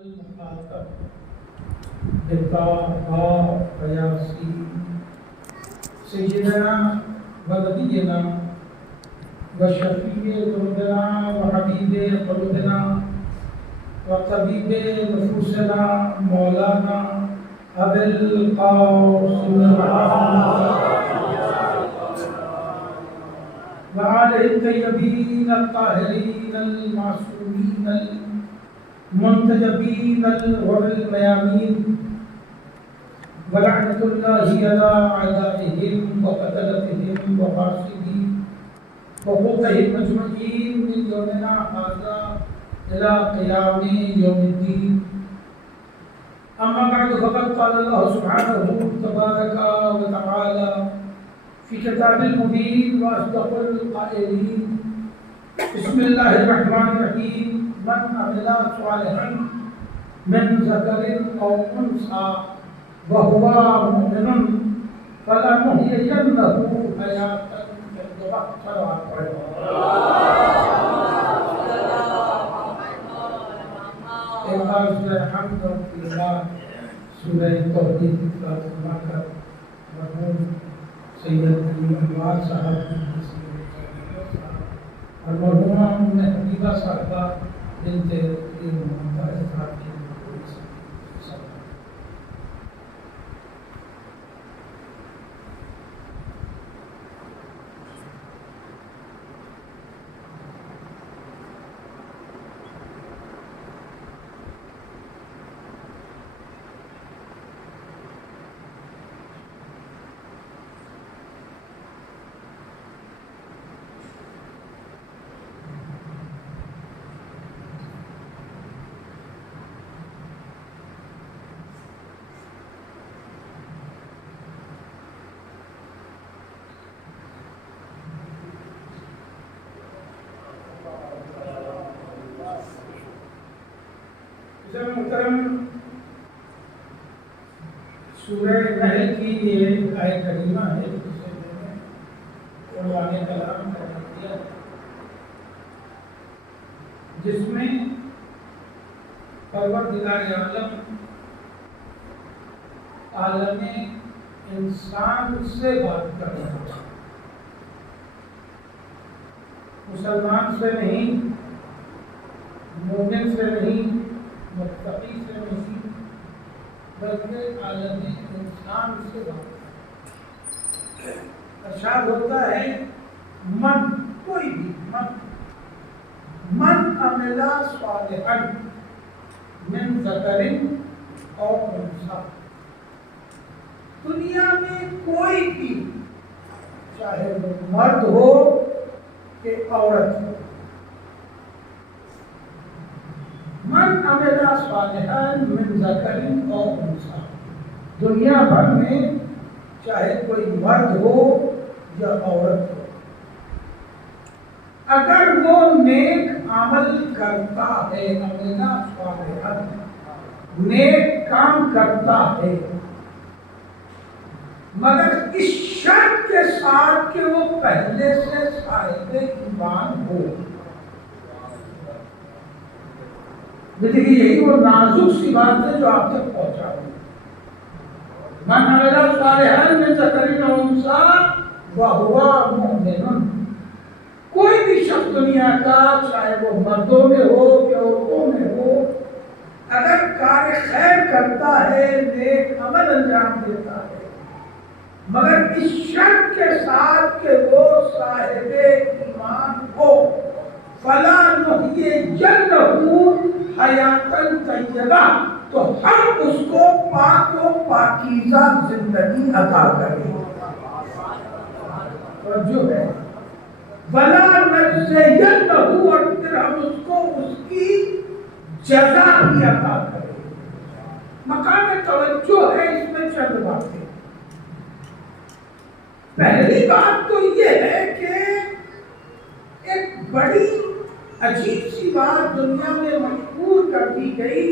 المخاطب بطه وياسين سيدنا ونبينا وشفيع ذنوبنا وحبيب قلوبنا وطبيب نفوسنا مولانا أبي القاسم وآله الطيبين الطاهرين المعصومين المنتجبين الغر الميامين ولعنة الله على أعدائهم وقتلتهم وفاسدين وحقوقهم أجمعين من يومنا هذا إلى قيام يوم الدين. أما بعد فقد قال الله سبحانه تبارك وتعالى في كتاب المبين وأصدق القائلين بسم الله الرحمن الرحيم من عمل صالحا من ذكر أو أنثى وهو مؤمن فلنحيينه حياة سورہ توحید کی قرأت سنا کر مرحوم سید علی انوار صاحب اور مرحومہ ام حبیبہ صاحبہ بنت محمد صاحب کی محترم سورہ نحل کی یہ آیت کریمہ ہے جسے میں نے عنوان کلام قرار دیا جس میں پروردگار عالم انسان سے بات کر رہا ہے، مسلمان سے نہیں، مومن سے نہیں، متقی سے نہیں، بلکہ عالم انسان سے بات ارشاد ہوتا ہے من کوئی بھی من عمل صالحا من ذکر او انثی، دنیا میں کوئی بھی چاہے وہ مرد ہو کہ عورت ہو، من عمل صالحا من ذکر او انثی، دنیا بھر میں چاہے کوئی مرد ہو یا عورت ہو، اگر وہ نیک عمل کرتا ہے، عمل صالحا نیک کام کرتا ہے، مگر اس شرط کے ساتھ کہ وہ پہلے سے صاحب ایمان ہو۔ دیکھیے یہی وہ نازک سی بات ہے جو آپ تک پہنچا ہوں۔ من عمل صالحا من ذکر او انثی وہو مؤمن، کوئی بھی شخص دنیا کا چاہے وہ مردوں میں ہو کہ عورتوں میں ہو، اگر کار خیر کرتا ہے، نیک عمل انجام دیتا ہے، مگر اس شرط کے ساتھ کہ وہ صاحب ایمان ہو، فلا نحیینہ حیاتاً طیبہ، تو ہم اس کو پاک و پاکیزہ زندگی عطا کریں۔ اور جو ہے ولا نجزینہ، اور پھر ہم اس کو اس کی جزا بھی عطا کریں۔ مقام توجہ ہے اس میں چند باتیں۔ پہلی بات تو یہ ہے کہ ایک بڑی عجیب سی بات دنیا میں مشہور کر دی گئی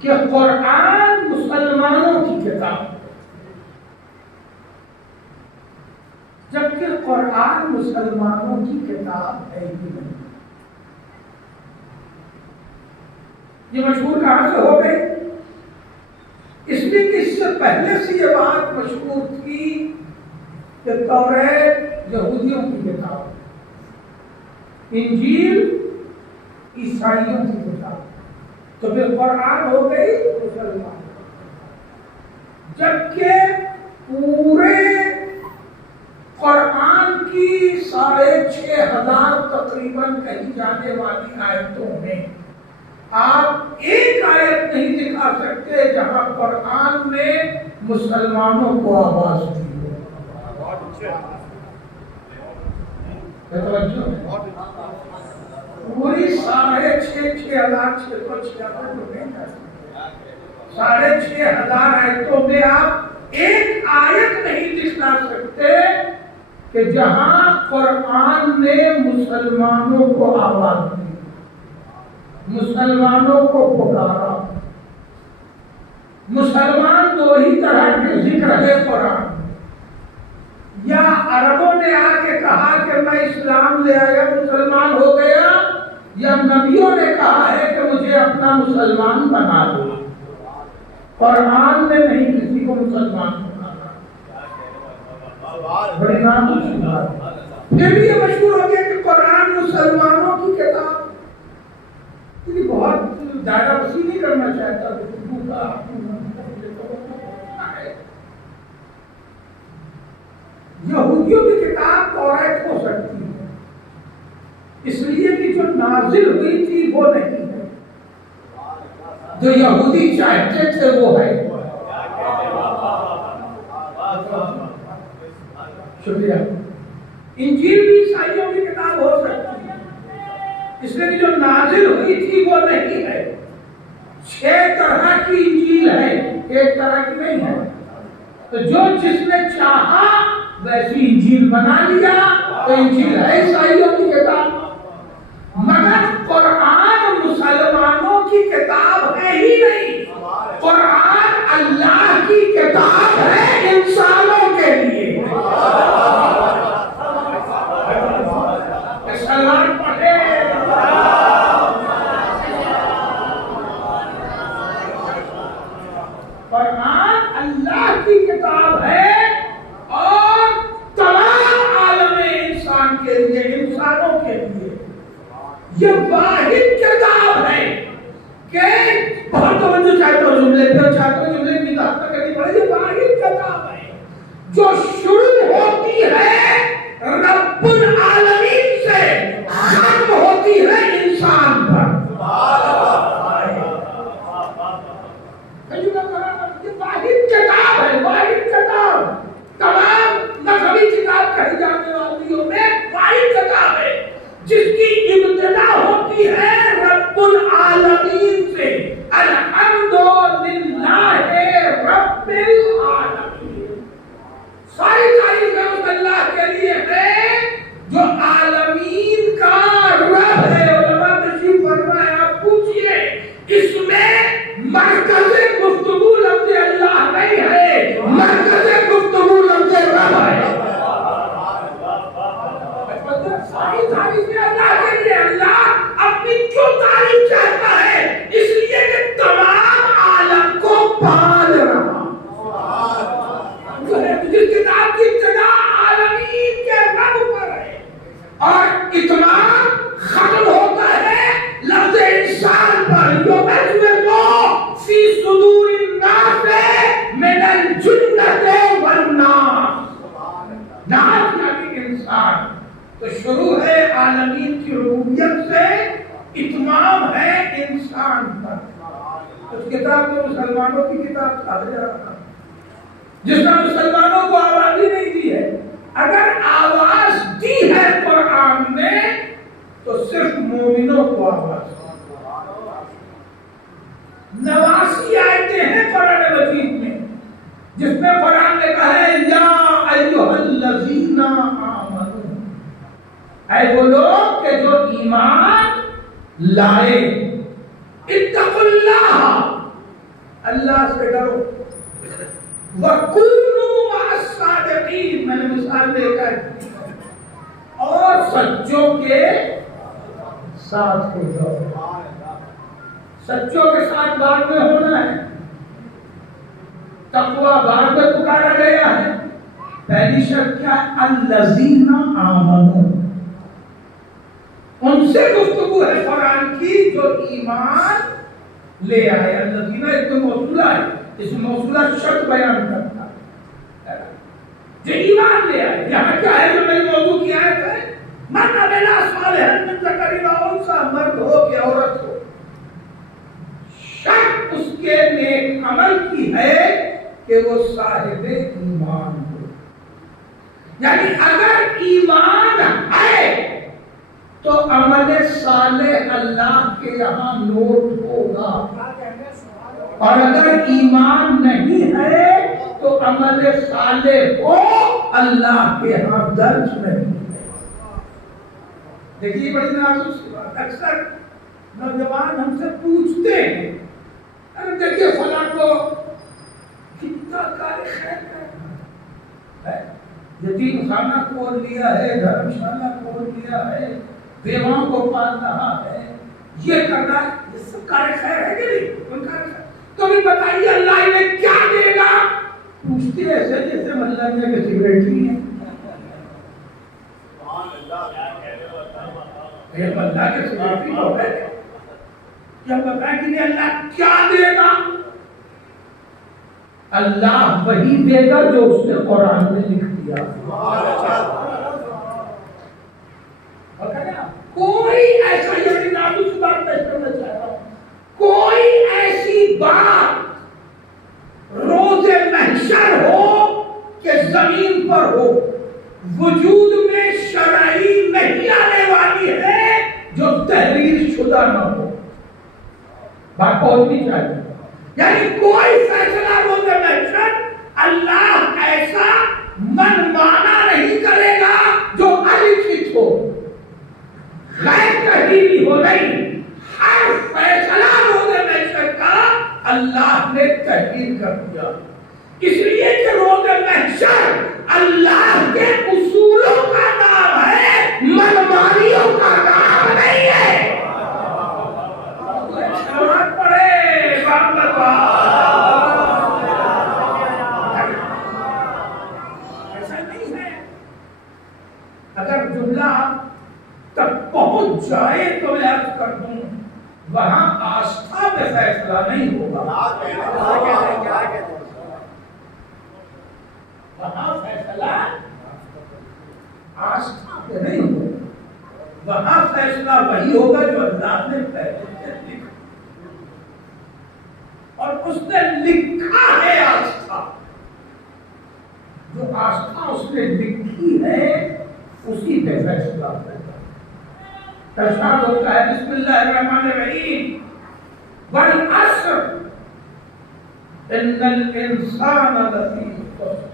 کہ قرآن مسلمانوں کی کتاب ہے، جبکہ قرآن مسلمانوں کی کتاب ہے ہی نہیں۔ یہ مشہور کہاں سے ہو گئی؟ اس لیے کہ اس سے پہلے سے یہ بات مشہور تھی کہ توریت یہودیوں کی کتاب، انجیل عیسائیوں کی کتاب، تو پھر قرآن ہو گئی مسلمان، جبکہ پورے قرآن کی 6,500 تقریباً کہی جانے والی آیتوں میں آپ ایک آیت نہیں دکھا سکتے جہاں قرآن نے مسلمانوں کو آواز دی ہو۔ پوری 6,500 آیتوں میں آپ ایک آیت نہیں دکھا سکتے کہ جہاں قرآن نے مسلمانوں کو آواز دی، مسلمانوں کو پکارا۔ مسلمان دو ہی طرح کے ذکر ہے قرآن، یا عربوں نے آ کے کہا کہ میں اسلام لے آیا مسلمان ہو گیا، یا نبیوں نے کہا ہے کہ مجھے اپنا مسلمان بنا دو۔ قرآن نے نہیں کسی کو مسلمان بنانا۔ بڑی نام کی بات ہے۔ پھر بھی یہ مشہور ہو گیا کہ قرآن مسلمانوں کی کتاب، بہت دائرہ وسیع نہیں کرنا چاہتا یہودیوں کی کتاب توریت ہو سکتی ہے، اس لیے کہ جو نازل ہوئی تھی وہ نہیں ہے، جو یہودی چاہتے تھے وہ ہے۔ شکریہ۔ انجیل بھی عیسائیوں کی کتاب ہو سکتی ہے، اس لیے کہ جو نازل ہوئی تھی وہ نہیں ہے۔ 6 طرح کی انجیل ہے، ایک طرح کی نہیں ہے، تو جو جس نے چاہا ویسی انجیل بنا لیا، تو انجیل ہے عیسائیوں کی کتاب، مگر قرآن مسلمانوں کی کتاب ہے ہی نہیں۔ قرآن اللہ کی کتاب ہے انسانوں کے لیے۔ سلام پڑھے۔ قرآن اللہ کی کتاب ہے اور تمام عالم انسان کے لیے، انسانوں کے لیے یہ واحد کتاب ہے کہ بہت توجہ چاہتے ہو جملے پہ، چاہتے ہو جملے کی اضافہ کرنی پڑے، یہ واحد کتاب ہے جو شروع ہوتی ہے رب العالمین سے، ختم ہوتی ہے انسان پر۔ یہ واحد کتاب ہے، واحد کتاب، تمام مذہبی کتاب کہی جانے والیوں میں واحد کتاب ہے جس کی ابتدا ہوتی ہے رب العالمین سے، الحمدللہ رب العالمین۔ ساری تعریفیں اس اللہ کے لیے ہے جو عالمین کا رب ہے۔ علماء تشریف فرمائے، آپ پوچھئے اس میں مرکز گفتگو لفظ اللہ نہیں ہے، مرکز گفتگو لفظ رب ہے۔ ساری تعریفیں اللہ کے لیے، اللہ اپنی کیوں تعریف چاہتا ہے؟ اس لیے کہ تمام عالم کو پال رہا، جس کتاب کی ابتدا عالمین کے رب پر ہے اور اتمام ختم ہوتا ہے لفظ انسان پر۔ فی صدور الناس من الجنۃ والناس، ناس یعنی انسان۔ تو شروع ہے عالمین کی ربوبیت سے، اتمام ہے انسان پر۔ اس کتاب کو مسلمانوں کی کتاب کہا جا رہا، جس نے مسلمانوں کو آواز ہی نہیں دی ہے۔ اگر آواز دی ہے قرآن نے تو صرف مومنوں کو آواز دی۔ 89 آیتیں ہیں قرآن مجید میں جس میں قرآن نے کہا ہے یا ایھا الذین آمنوا، اے وہ لوگ کہ جو ایمان لائے، اتقوا اللہ، اللہ سے ڈرو، وَكُونُوا مَعَ الصَّادِقِينَ، میں نے مثال دے کر، اور سچوں کے ساتھ ہو جاؤ۔ سچوں کے ساتھ بعد میں ہونا ہے، تقوی بعد میں پکارا گیا ہے۔ پہلی شرط کیا ہے؟ الذین آمنوا، ان سے گفتگو ہے قرآن کی جو ایمان لے آئے۔ الذین ایک تو موصولہ ہے، اس موصولہ شرط بیان کرتا ہے جو ایمان لے آئے۔ یہاں کیا ہے جو میری موضوع کی آیت ہے؟ من عمل صالحا من ذکر او انثی، مرد ہو کہ عورت ہو، شرط اس کے نیک عمل کی ہے کہ وہ صاحب ایمان ہو۔ یعنی اگر ایمان ہے تو عمل صالح اللہ کے یہاں نوٹ ہوگا، اور اگر ایمان نہیں ہے تو عمل صالح ہو اللہ کے یہاں درج نہیں ہے۔ دیکھیے بڑی نازک سی بات، اکثر نوجوان ہم سے پوچھتے ہیں، ارے دیکھیے فلاں کو کتنا کار خیر ہے، یتیم خانہ کھول لیا ہے، دھرم شالہ کھول لیا ہے، بیواؤں کو پال رہا ہے، یہ کر رہا ہے، یہ سب کار خیر ہے کہ نہیں؟ ان کار خیر تو بھی بتائیے اللہ انہیں کیا دے گا؟ پوچھتے ایسے جیسے محلہ میں کہ سگریٹری ہے، یہ اللہ کے سگریٹری ہو گئے، یا بتائیں کہ اللہ کیا دے گا؟ اللہ وہی دے گا جو اس نے قرآن میں لکھ دیا۔ کوئی ایسا، یہ نازک سی بات پیش کرنا چاہتا ہوں، کوئی ایسی بات روز محشر ہو کہ زمین پر ہو، وجود میں شرعی نہیں آنے والی ہے جو تحریر شدہ نہ ہو، بات پہنچنی چاہیے۔ یعنی کوئی فیصلہ روز محشر اللہ ایسا من مانا نہیں کرے گا جو الکھت ہو، غیر تحریری ہو نہیں، ہر فیصلہ روز محشر کا اللہ نے تحریر کر دیا، اس لیے کہ روز محشر اللہ کے اصولوں کا نام ہے، منمانیوں کا نام نہیں ہے۔ ایسا نہیں ہے، اگر جملہ تک پہنچ جائے تو میں عرض کر دوں وہاں آستھا پہ فیصلہ نہیں ہوگا، وہاں فیصلہ آستھا پہ نہیں ہوگا، وہاں فیصلہ وہی ہوگا جو اللہ نے پہلے سے لکھا، اور اس نے لکھا ہے آستھا، جو آستھا اس نے لکھی ہے اسی پہ فیصلہ ہوگا۔ ترشاد ہوتا ہے بسم اللہ الرحمن الرحیم، والعصر ان الانسان لفی خسر۔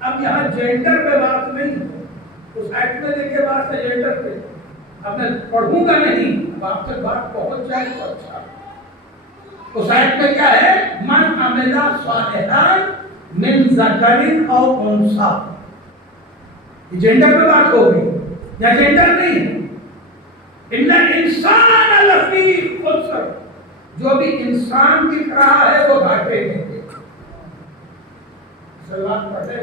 اب یہاں جینڈر پہ بات نہیں ہے، اس ایکٹ میں دیکھے بات ہے جینڈر پہ، اب میں پڑھوں گا نہیں، اب آپ سے بات پہنچ جائے تو اچھا۔ اس ایکٹ میں کیا ہے؟ من عمل صالحا من ذکر او انثی، یہ جینڈر پہ بات ہوگی یا جینڈر نہیں ہے؟ ان الانسان لفی خسر، جو بھی انسان دکھ رہا ہے وہ گھاٹے میں ہے۔ سلام پڑھے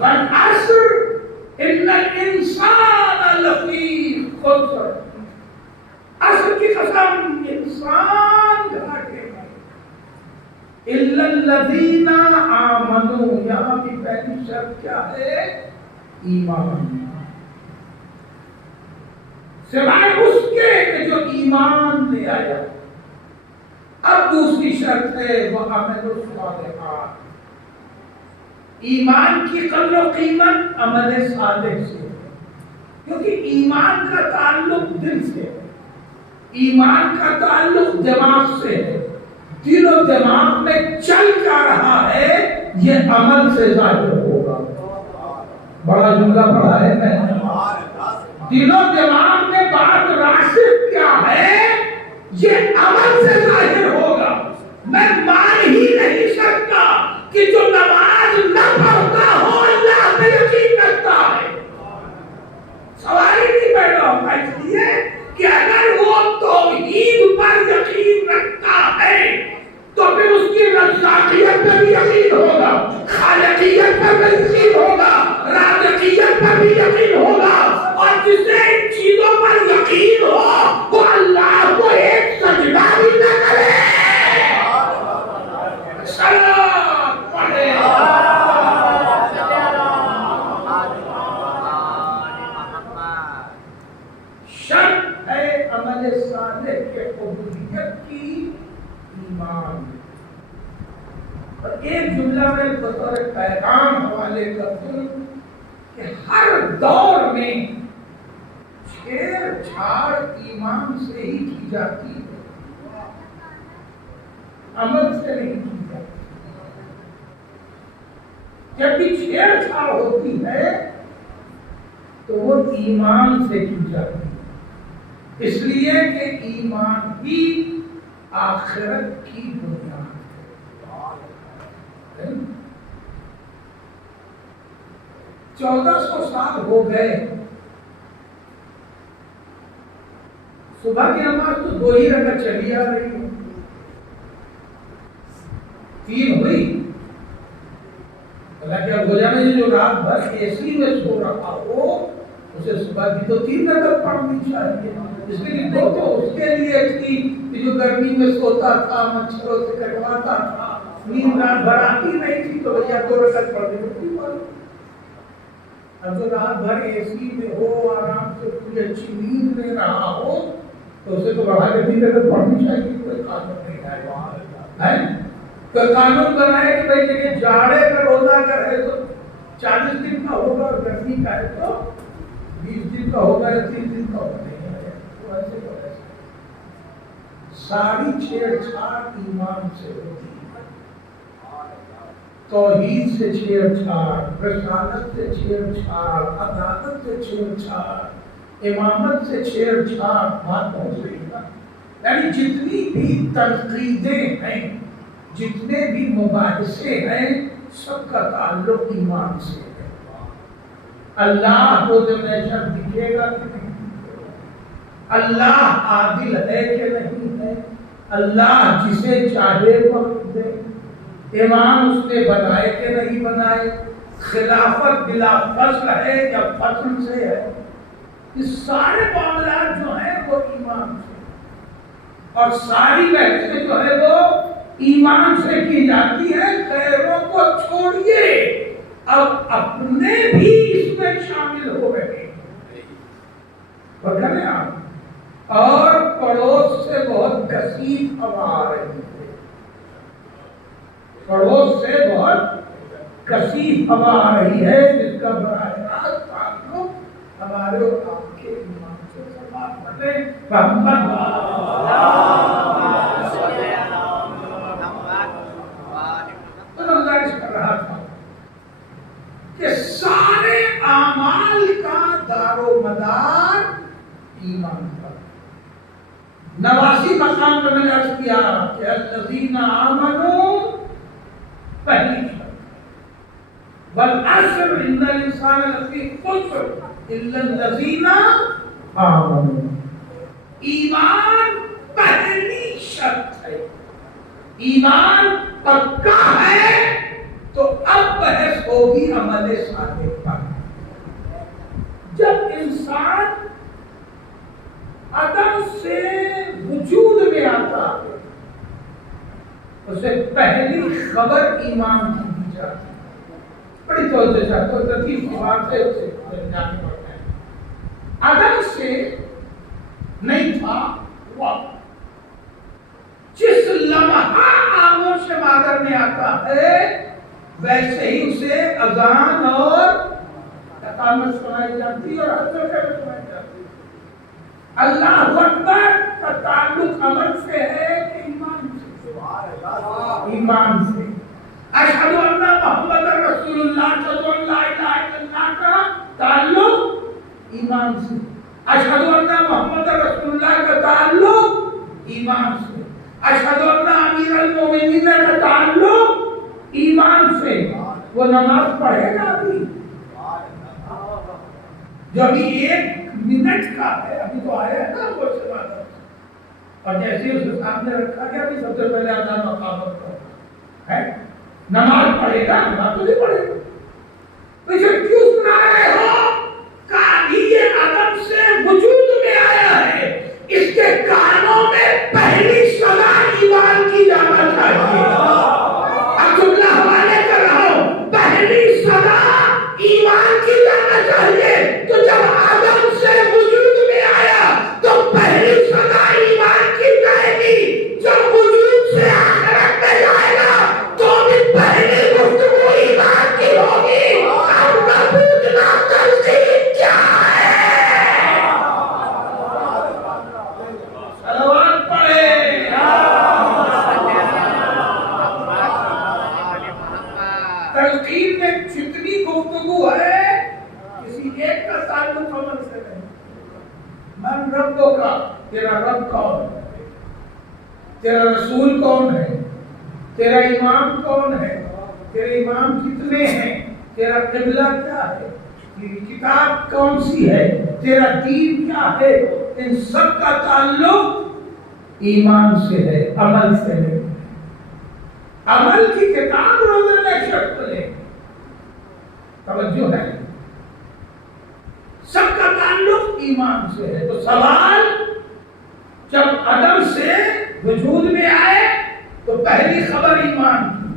والعصر ان الانسان لفی خسر، عصر کی قسم انسان گھاٹے میں، الا الذین آمنوا، یہاں بھی پہلی شرط کیا ہے؟ ایمان، سوائے اس کے کہ جو ایمان لے آیا۔ اب دوسری شرط ہے وہ عمل الصالحات، ایمان کی قدر و قیمت عمل صالح سے، کیونکہ ایمان کا تعلق دل سے ہے، ایمان کا تعلق دماغ سے ہے، دل و دماغ میں چل کیا رہا ہے یہ عمل سے ظاہر ہوگا۔ بڑا جملہ پڑھا ہے میں، دل و دماغ میں بات راسخ کیا ہے یہ عمل سے ظاہر ہوگا۔ میں مان ہی نہیں سکتا کہ جو نماز نہ پڑھتا ہو اللہ پہ یقین رکھتا ہے، سوال ہی نہیں پیدا پر بھی یقین ہوگا، رازقیت پر بھی یقین ہوگا، اور جسے ان چیزوں پر یقین ہو وہ اللہ کو ایک سجدہ بھی نہ کرے۔ سلام پڑھے شرط ہے عمل صالح کے قبولیت کی ایمان۔ اور ایک جملہ میں بطور پیغام حوالے کر دوں کہ ہر دور میں چھیڑ چھاڑ ایمان سے ہی کی جاتی ہے، عمل سے نہیں کی جاتی۔ جب بھی چھیڑ چھاڑ ہوتی ہے تو وہ ایمان سے کی جاتی ہے، اس لیے کہ ایمان ہی آخرت کی بنیاد ہے۔ 1400 سال ہو گئے، صبح کی نماز تو 2 ہی رکعت چلی آ رہی ہے، 3 ہوئی، حالانکہ اب ہو جانا جو رات بھر اے سی میں سو رہا ہو اسے صبح کی تو 3 رکعت پڑھنی چاہیے، اس لیے دو تو اس کے لیے تھی کہ جو گرمی میں سوتا تھا، مچھروں سے کٹواتا تھا، نیند رات بھر آتی نہیں تھی تو بھیا 2 رکعت پڑھنی ہوتی۔ اب جو رات بھر اے سی میں ہو، آرام سے پوری اچھی نیند لے رہا ہو تو اسے تو بڑھا کے 3 رکعت پڑھنی چاہیے، کوئی قانون نہیں ہے۔ کوئی قانون بنائے کہ بھائی دیکھیں جاڑے کا روزہ اگر ہے تو 40 دن کا ہوگا، اور گرمی کا ہے تو 20 دن کا ہوگا یا 30 دن کا ہوگا، نہیں ہے تو ایسے تو ایسے۔ ساری چھیڑ چھاڑ ایمان سے ہوتی ہے، توحید سے چھیڑ چھاڑ، رسالت سے چھیڑ چھاڑ، عدالت سے چھیڑ چھاڑ، امامت سے چھیڑ چھاڑ، بات پہنچ رہی ہے۔ یعنی جتنی بھی تنقیدیں ہیں، جتنے بھی مباحثے ہیں، سب کا تعلق ایمان سے ہے۔ اللہ کو جب نیچر دکھے گا کہ نہیں دکھے گا، اللہ عادل ہے کہ نہیں ہے، اللہ جسے چاہے وقت دے، امام اس نے بنائے کہ نہیں بنائے، خلافت بلا فصل ہے یا فصل سے ہے، یہ سارے معاملات جو ہیں وہ ایمان سے، اور ساری بحثیں جو ہے وہ ایمان سے کی جاتی ہے۔ غیروں کو چھوڑیے، اب اپنے بھی اس میں شامل ہو رہے ہیں آپ، اور پڑوس سے بہت کثیف ہوا آ رہی ہے، پڑوس سے بہت کثیف ہوا آ رہی ہے جس کا براہ راست تعلق ہمارے اور آپ کے ایمان سے سماعت کرتے کر رہا تھا کہ سارے اعمال کا دار و مدار ایمان پر۔ 89 مقام پر میں نے عرض کیا کہ الذین آمنوا پہلی شرط، والعصر ان الانسان لفی خسر الا الذین آمنوا، ایمان پہلی شرط ہے، ایمان پکا ہے تو اب بحث ہوگی عمل صالح پر۔ جب انسان عدم سے وجود میں آتا ہے اسے پہلی خبر ایمان کی دی جاتی ہے۔ بڑی توجہ چاہتا ہوں، لطیف کی بات ہے، اسے جاننے پڑتا ہے۔ عدم سے نہیں تھا وقت، جس لمحہ آغوش مادر میں آتا ہے ویسے ہی اسے اذان اور اقامت سنائی جاتی ہے اور حضور سے سنائی جاتی ہے۔ اللہ اکبر کا تعلق عمل سے ہے کہ ایمان سے؟ ایمان سے۔ اشہد ان محمد رسول اللہ اشہد ان لا الہ الا اللہ کا تعلق ایمان سے۔ اشہد ان محمد رسول اللہ کا تعلق ایمان سے۔ اشہد ان امیر المومنین کا تعلق ایمان سے۔ وہ نماز پڑھے گا ابھی جو ابھی 1 منٹ کا ہے، ابھی تو آیا ہے نا وہ سے بات، اور جیسے اس کے سامنے رکھا گیا ابھی سب سے پہلے اذان و اقامت ہے، نماز پڑھے گا، نماز تو نہیں پڑھے گا، گفتگو ہے، کسی ایک کا تعلق عمل سے نہیں۔ من ربوں کا، تیرا رب کون ہے، تیرا رسول کون ہے، تیرا امام کون ہے، تیرے امام کتنے ہیں، تیرا قبلہ کیا ہے، تیری کتاب کون سی ہے، تیرا دین کیا ہے، ان سب کا تعلق ایمان سے ہے، عمل سے ہے۔ عمل کی کتاب روزے میں شرط لے، توجہ ہے، سب کا تعلق ایمان سے ہے۔ تو سوال جب عدم سے وجود میں آئے تو پہلی خبر ایمان کی،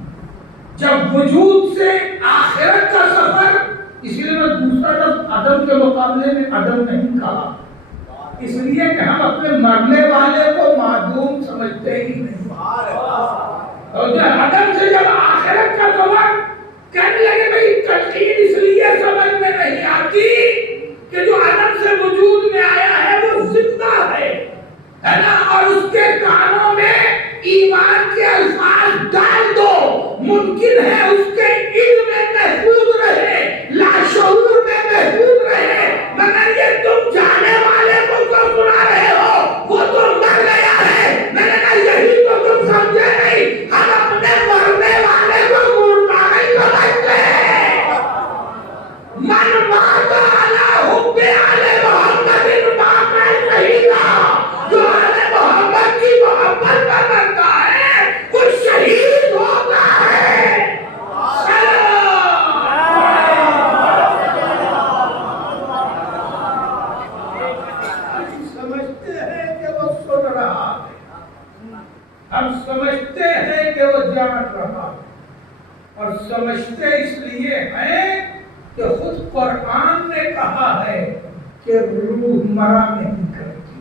جب وجود سے آخرت کا سفر، اس لیے میں دوسرا لفظ عدم کے مقابلے میں عدم نہیں کہا، اس لیے کہ ہم اپنے مرنے والے کو معدوم سمجھتے ہی نہیں۔ اور جب عدم سے جب آخرت کا سفر کہنے لگے بھائی تشکیل اس لیے سمجھ میں نہیں آتی کہ جو عدم سے وجود میں آیا ہے وہ زندہ ہے نا، اور اس کے کانوں میں ایمان کے الفاظ ڈال دو، ممکن ہے اس کے علم میں محفوظ رہے، لاشعور میں محفوظ رہے، مگر یہ تم جانے والے کو جو سنا رہے ہو وہ تو مر گیا ہے۔ میں نے کہا یہی تو تم سمجھے نہیں، ہم اپنے مرنے والے کو مردہ نہیں سمجھتے۔ من مات علی حب آل محمد مات شہیدا، جو آل محمد کی محبت کا مرتا ہے وہ شہید ہوتا ہے۔ ہم سمجھتے ہیں کہ وہ سن رہا ہے، ہم سمجھتے ہیں کہ وہ جان رہا ہے، اور سمجھتے اس لیے ہیں کہ خود قرآن نے کہا ہے کہ روح مرا نہیں کرتی۔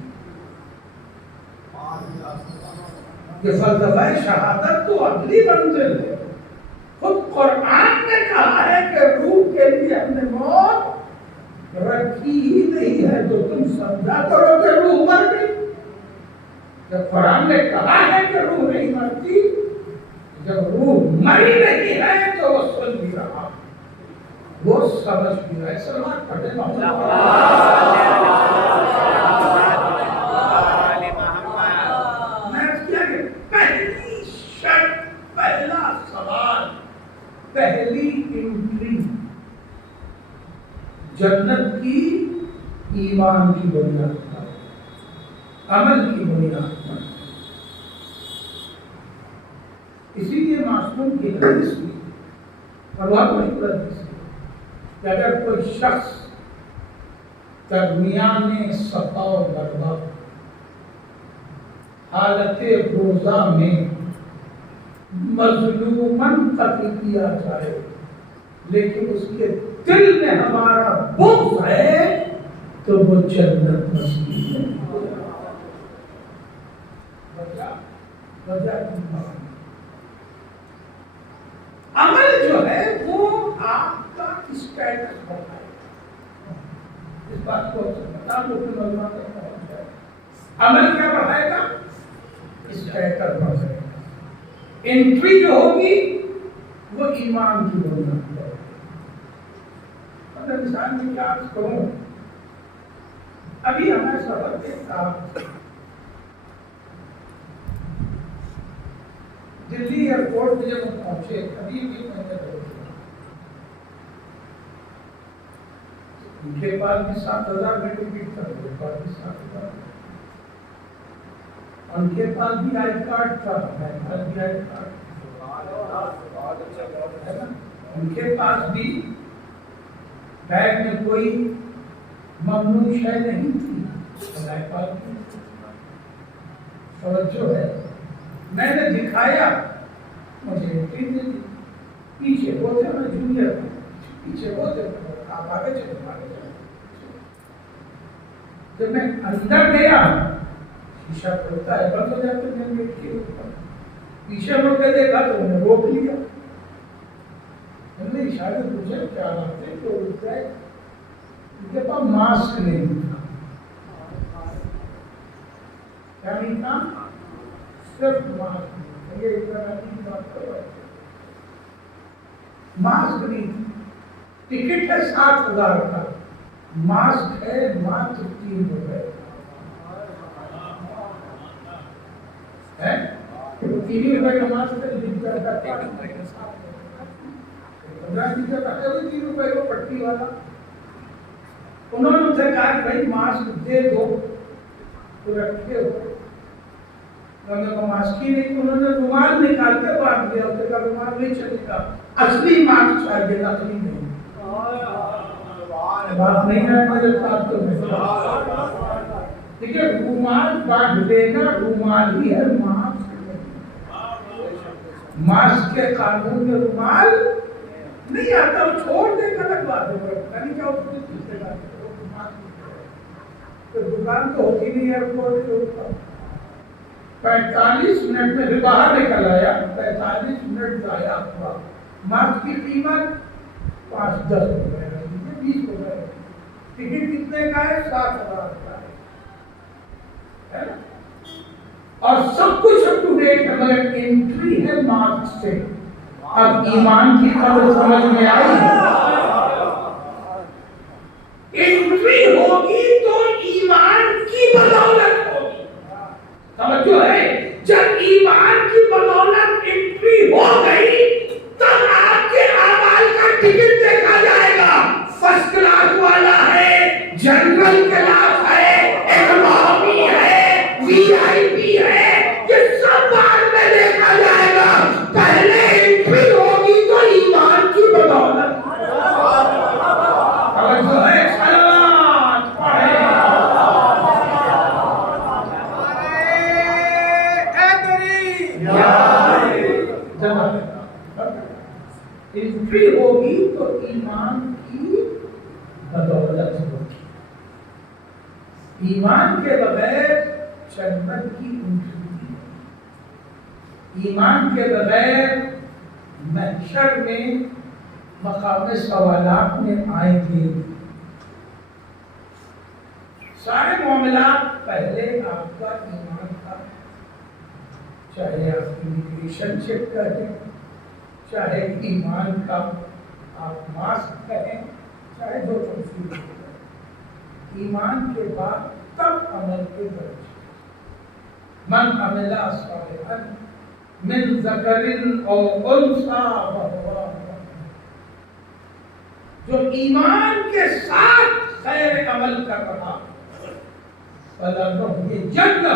یہ فلسفہ شہادت تو اگلی منزل ہے، خود قرآن نے کہا ہے کہ روح کے لیے ہم نے موت رکھی ہی نہیں ہے، تو تم سمجھا کرو کہ روح مر گئی۔ جب قرآن نے کہا ہے کہ روح نہیں مرتی، جب روح مری نہیں ہے تو وہ سن بھی رہا، وہ سمجھ بھی رہا ہے۔ سلمان پڑھے پہلی شرط، پہلا سوال، پہلی انٹری جنت کی ایمان کی بنیاد پر، عمل کی بنیاد پر۔ اسی لیے معصوم کی حدیث میں اور بہت مشہور حدیث ہے کہ اگر کوئی شخص درمیان صفا و مروہ حالت روزہ میں مظلومن قتل کیا جائے لیکن اس کے دل میں ہمارا بغض ہے تو وہ جنت نصیب ہے۔ وجہ عمل جو ہے وہ آپ کا اسٹیٹس بڑھائے گا، اس بات کو بتا دو کہ علماء تک پہنچ جائے۔ عمل کیا بڑھائے گا؟ اسٹیٹس بڑھائے گا۔ انٹری جو ہوگی وہ ایمان کی بنیاد پر۔ مطلب مثال میں کیا عرض کروں، ابھی ہمیں سفر کے ساتھ دلی ایئرپورٹ پہ جب ہم پہنچے، ابھی بھی مہینے پہنچے، ان کے پاس بھی 7,000 میں ٹکٹ تھا، میرے پاس بھی 7,000، ان کے پاس بھی آئی کارڈ تھا، میرے پاس بھی آئی کارڈ، ان کے پاس بھی بیگ میں کوئی ممنوع شے نہیں تھی، میرے پاس بھی توجہ ہے۔ میں نے دکھایا، مجھے انٹری دے دی، پیچھے وہ تھے، میں جونیئر تھا، پیچھے وہ تھے، آپ آگے چلے، آگے چلے۔ جب میں اندر گیا شیشہ کھلتا ہے، بند ہو جاتا ہے، میں گیٹ کے اوپر پیچھے مڑ کے دیکھا تو انہیں روک لیا۔ ہم نے اشارے پوچھا کیا بات ہے، تو رک گئے، ان کے پاس ماسک نہیں تھا۔ کیا نہیں تھا؟ صرف ماسک نہیں، یہ اتنا عجیب بات ہے، ماسک نہیں تھا۔ ٹکٹ ہے 7,000 کا، ماسک ہے ماتر 3 روپے ہے، 3 روپے کا ماسک ہے، 3 روپے کو پٹی والا۔ انہوں نے ان سے کہا کہ بھائی ماسک دے دو تو رکھے ہو، انہوں نے کہا ماسک ہی نہیں، انہوں نے رومال نکال کے بانٹ دیا، اسے کہا رومال نہیں چلے گا، اصلی ماسک چاہیے، نقلی نہیں۔ بات نہیں ہے میرے ساتھ تو میں دیکھیے رومال بانٹ دینا رومال ہی ہے، ماسک کے قانون میں رومال نہیں آتا، وہ چھوڑ دے کر الگ بات ہے، نہیں کیا اس دکان تو ہوتی نہیں ایئرپورٹ کے اوپر۔ 45 منٹ میں باہر نکل آیا، 45 منٹ ضائع ہوا، ماسک کی قیمت 5-10 روپے، 20 روپے، ٹکٹ کتنے کا ہے؟ 7,000 کا ہے، اور سب کچھ اپ ٹو ڈیٹ ہے، مگر انٹری ہے ماسک سے۔ اب ایمان کی قدر سمجھ میں آئی، انٹری ہوگی تو ایمان کی بدولت ہوگی، سمجھو ہے، جب ایمان کی بدولت انٹری ہو گئی تب آپ کے اعمال کا ٹکٹ دیکھا جائے گا، فرسٹ کلاس والا ہے، جنرل کلاس ہے، اکنامی ہے، وی آئی پی ہے، یہ سب بعد میں دیکھا جائے گا، پہلے انٹری ہوگی تو ایمان کی بدولت۔ انٹری ہوگی تو ایمان کی بدولت ہوگی، ایمان کے بغیر جنت کی انٹری نہیں، ایمان کے بغیر محشر میں مقام سوالات میں آئیں گے۔ سارے معاملات پہلے آپ کا ایمان کا، چاہے آپ امیگریشن چیک کریں، چاہے ایمان کا آپ ماسک کہیں، چاہے جو تفصیل کریں، ایمان کے بعد تب عمل کے درجے۔ من عمل صالحا من ذکر او انثی وہو مؤمن، جو ایمان کے ساتھ خیر عمل کر رہا فلنحیینہ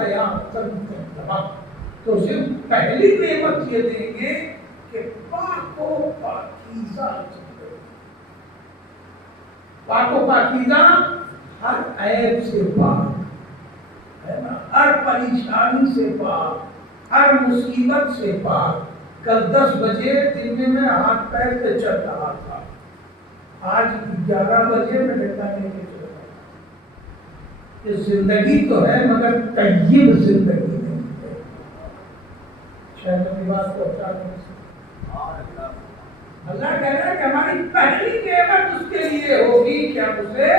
حیاۃ طیبہ، تو صرف پہلی نعمت یہ دیں گے کہ پاک و پاکیزہ زندگی، پاک و پاکیزہ ہر عیب سے پاک ہے نا، ہر پریشانی سے پاک، ہر مصیبت سے پاک۔ کل 10 بجے دن میں ہاتھ پیر سے چل رہا تھا، آج 11 بجے میں ڈنڈا لے کے چل رہا تھا۔ یہ زندگی تو ہے مگر طیب زندگی نہیں ہے، شاید اپنی بات کو اللہ کہہ رہا ہے کہ ہماری پہلی نعمت اس کے لیے ہوگی کہ ہم اسے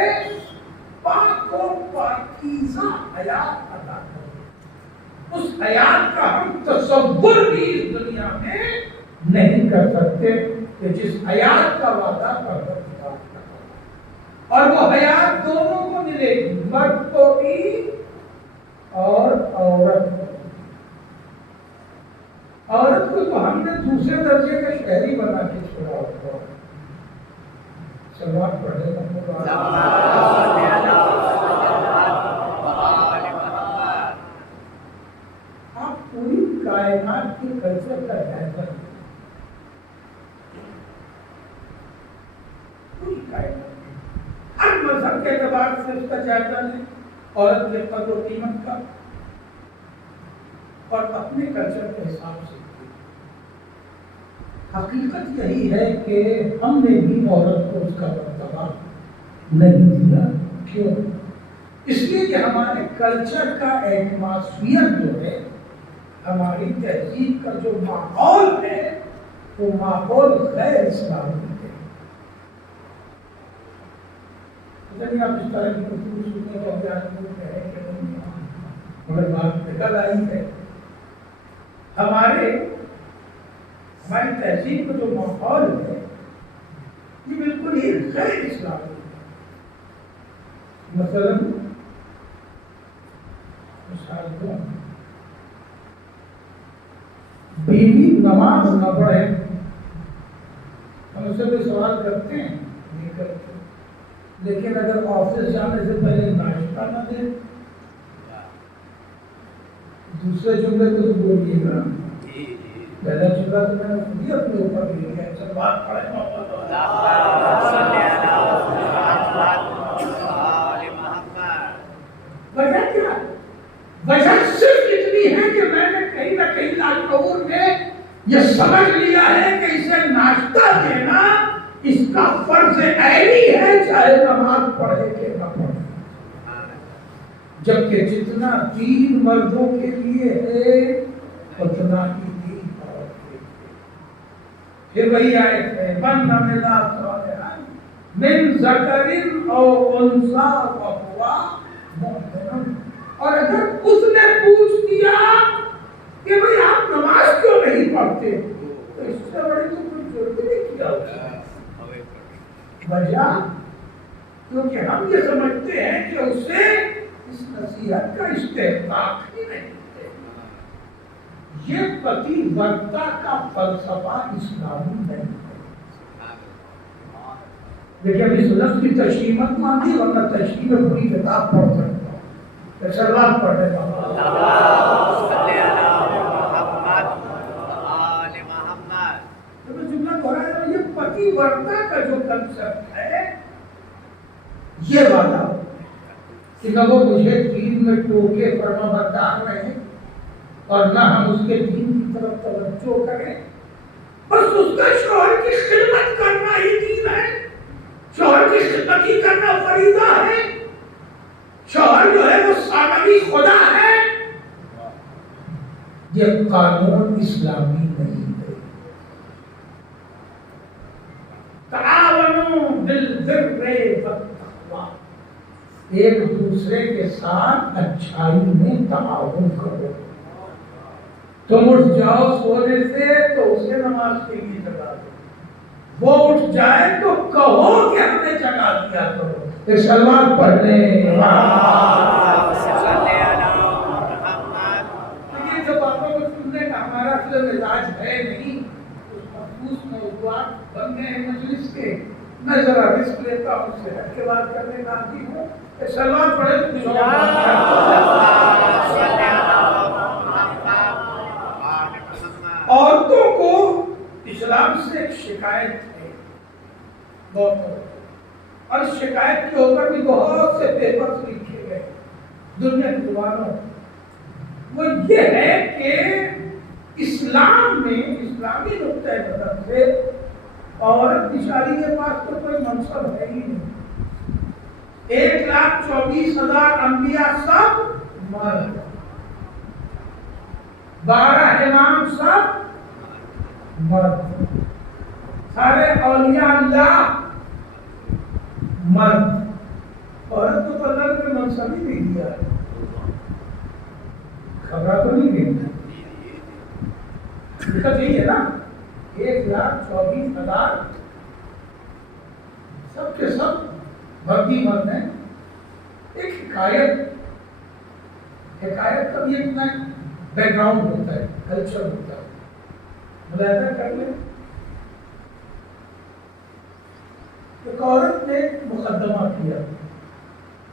پاک و پاکیزہ حیات عطا کریں۔ اس حیات کا ہم تصور بھی اس دنیا میں نہیں کر سکتے کہ جس حیات کا وعدہ پروردگار کا، اور وہ حیات دونوں کو ملے گی، مرد کو بھی اور عورت کو۔ عورت کو تو ہم نے دوسرے درجے کا شہری بنا کے چھوڑا ہوگا۔ سلوات پڑھے آپ پوری کائنات کی کلچر کا جائزہ لیں، پوری کائنات ہر مذہب کے اعتبار سے اس کا جائزہ لیں، عورت کے قدر و قیمت کا، اور اپنے کلچر کے حساب سے۔ حقیقت یہی ہے کہ ہم نے بھی عورت کو اس کا مرتبہ نہیں دیا۔ کیوں؟ اس لیے کہ ہمارے کلچر کا ایٹماسفیئر جو ہے، ہماری تہذیب کا جو ماحول ہے، وہ ماحول غیر اسلامی ہے۔ آپ اس طرح کی گفتگو سننے کو ہے کہ نہیں، مگر بات نکل آئی ہے۔ ہماری تہذیب کا جو ماحول ہے یہ بالکل ہی غیر اسلامی ہے۔ مثلا مثال دو، بیوی نماز نہ پڑھے، ہم اسے کوئی سوال کرتے ہیں؟ نہیں کرتے، لیکن اگر آفس جانے سے پہلے ناشتہ نہ دے، دوسرے جملے کو تو بولیے گا، پہلا جملہ تو میں نے خود ہی اپنے اوپر لے لیا، چل بات پڑھے وجہ کیا؟ وجہ صرف اتنی ہے کہ میں نے کہیں نہ کہیں لاجور میں یہ سمجھ لیا ہے کہ اسے ناشتہ دینا اس کا فرض عینی ہے، چاہے نماز پڑھے کہ نہ پڑھے، جبکہ جتنا دین مردوں کے لیے ہے اتنا ہی دین عورت کے لیے۔ پھر وہی آیت ہے من عمل صالحا من ذکر او انثی وهو مؤمن، اور اگر اس نے پوچھ دیا کہ بھئی آپ نماز کیوں نہیں پڑھتے، تو اس سے بڑی تو کوئی جرم نہیں کیا ہوگا۔ وجہ کیونکہ ہم یہ سمجھتے ہیں کہ اسے اس نصیحت کا استحقاق ہی نہیں ہے۔ یہ پتی ورتا کا فلسفہ اسلامی نہیں ہے۔ لیکن اب اس لفظ کی تشریح مت مانگی، ورنہ تشریح میں پوری کتاب پڑھ سکتا ہوں۔ سلوات پڑھنے کا جملہ دہرایا، یہ پتی ورتا کا جو کنسپٹ ہے یہ والا کہ نہ وہ مجھے دین میں ٹوکے فرما بردار رہے اور نہ ہم اس کے دین کی طرف توجہ کریں، بس اس کا شوہر کی خدمت کرنا ہی دین ہے، شوہر کی خدمت ہی کرنا فریضہ ہے، شوہر جو ہے وہ ثانوی خدا ہے۔ یہ قانون اسلامی نہیں ہے۔ تعاونوا بالبر والتقوی، ایک دوسرے کے ساتھ اچھائی میں تعاون کرو۔ تم اٹھ جاؤ سونے سے تو اسے نماز کے لیے جگا دو، وہ اٹھ جائے تو کہو کہ ہم نے جگا دیا کرو۔ ایک سلوات پڑھ لیں۔ یہ جو باتوں کو سننے کا ہمارا اصل مزاج ہے نہیں، اس مخصوص موضوعات بن گئے ہیں مجلس کے، میں ذرا رسک لیتا ہوں، سے ہٹ کے بات کرنے کا عادی ہوں۔ ایک سلوات پڑھے تو عورتوں کو اسلام سے ایک شکایت ہے بہت، اور اس شکایت کے اوپر بھی بہت سے پیپرز لکھے گئے دنیا کی زبانوں۔ وہ یہ ہے کہ اسلام میں اسلامی نقطۂ نظر سے عورت بیچاری کے پاس تو کوئی منصب ہے ہی نہیں۔ 1,24,000 انبیاء سب مرد، 12 امام سب مرد، سارے اولیاء اللہ مرد، عورت تو اللہ نے منصب ہی نہیں دیا ہے، خبریں تو نہیں دی، دقت یہی ہے نا۔ 1,24,000 سب کے سب مردی مرد ہیں۔ ایک حکایت کا بھی اپنا بیک گراؤنڈ ہوتا ہے، کلچر ہوتا ہے، ملاحظہ کر لیں۔ ایک عورت نے مقدمہ کیا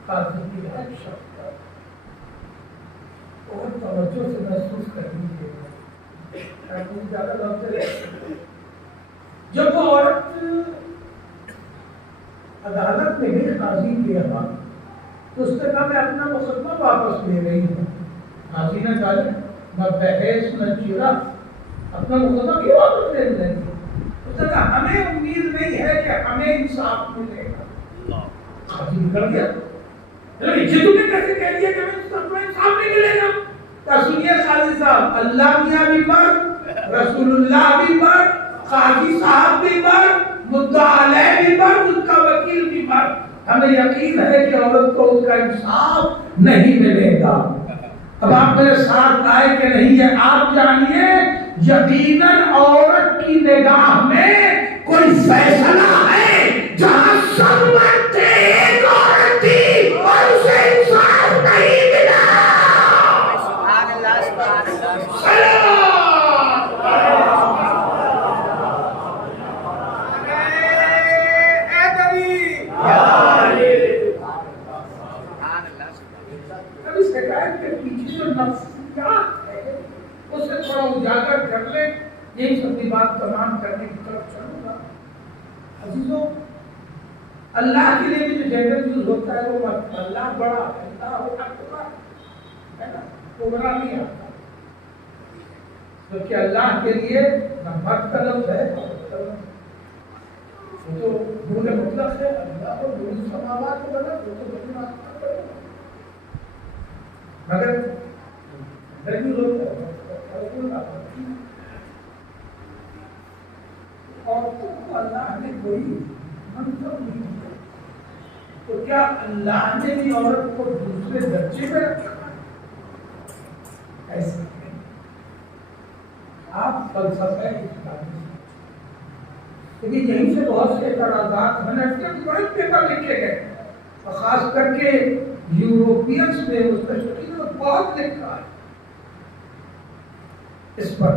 قاضی کی ہر شخص کا، بہت توجہ سے محسوس کرنی ہے، زیادہ لفظ ہے۔ جب وہ عورت عدالت میں گئی قاضی کے یہاں تو اس نے کہا میں اپنا مقدمہ واپس لے رہی ہوں۔ قاضی نے کہا نہ بحث نہ چرا، اپنا مقدمہ کیوں واپس لے رہی ہے؟ اس نے کہا ہمیں امید نہیں ہے کہ ہمیں انصاف ملے گا۔ قاضی نکل گیا، یہ تم نے کیسے کہہ دیا کہ ہمیں انصاف نہیں ملے گا؟ کہا سنیے قاضی صاحب، اللہ میاں بھی مرد، رسول اللہ بھی مرد، قاضی صاحب بھی مرد، مدعا علیہ بھی مرد، اس کا وکیل بھی مرد، ہمیں یقین ہے کہ عورت کو اس کا انصاف نہیں ملے گا۔ اب آپ میرے ساتھ آئے کہ نہیں ہے؟ آپ جانیے یقیناً عورت کی نگاہ میں کوئی فیصلہ ہے جہاں سب مرد تھے ایک عورت تھی اور اسے انصاف نہیں ملا. سبحان اللہ سبحان اللہ. اب اس حکایت کے پیچھے جو نفسیات ہے اسے تھوڑا اجاگر کر لیں. یہی سب بات تمام کرنے کی طرف چلوں گا. عزیزوں اللہ کے لیے بھی جو جنرل یوز ہوتا ہے وہ اللہ بڑا ہے، اللہ اکبر ہے نا، وہ بڑا نہیں آتا. کیونکہ اللہ کے لیے نہ مرد کا لفظ ہے تو بولے مطلب ہے اللہ کو بولے سماوات کو بنا وہ تو بڑی بات ہے. مگر جنرل ہوتا ہے عورتوں کو اللہ نے کوئی منصب نہیں دیا، تو کیا اللہ نے بھی عورت کو دوسرے درجے میں رکھا؟ ایسا نہیں. آپ فلسفہ اسلامی لیکن یہیں سے بہت سے اعتراضات میں نے بڑے پیپر لکھے گئے اور خاص کر کے یوروپینس میں بہت لکھا ہے اس پر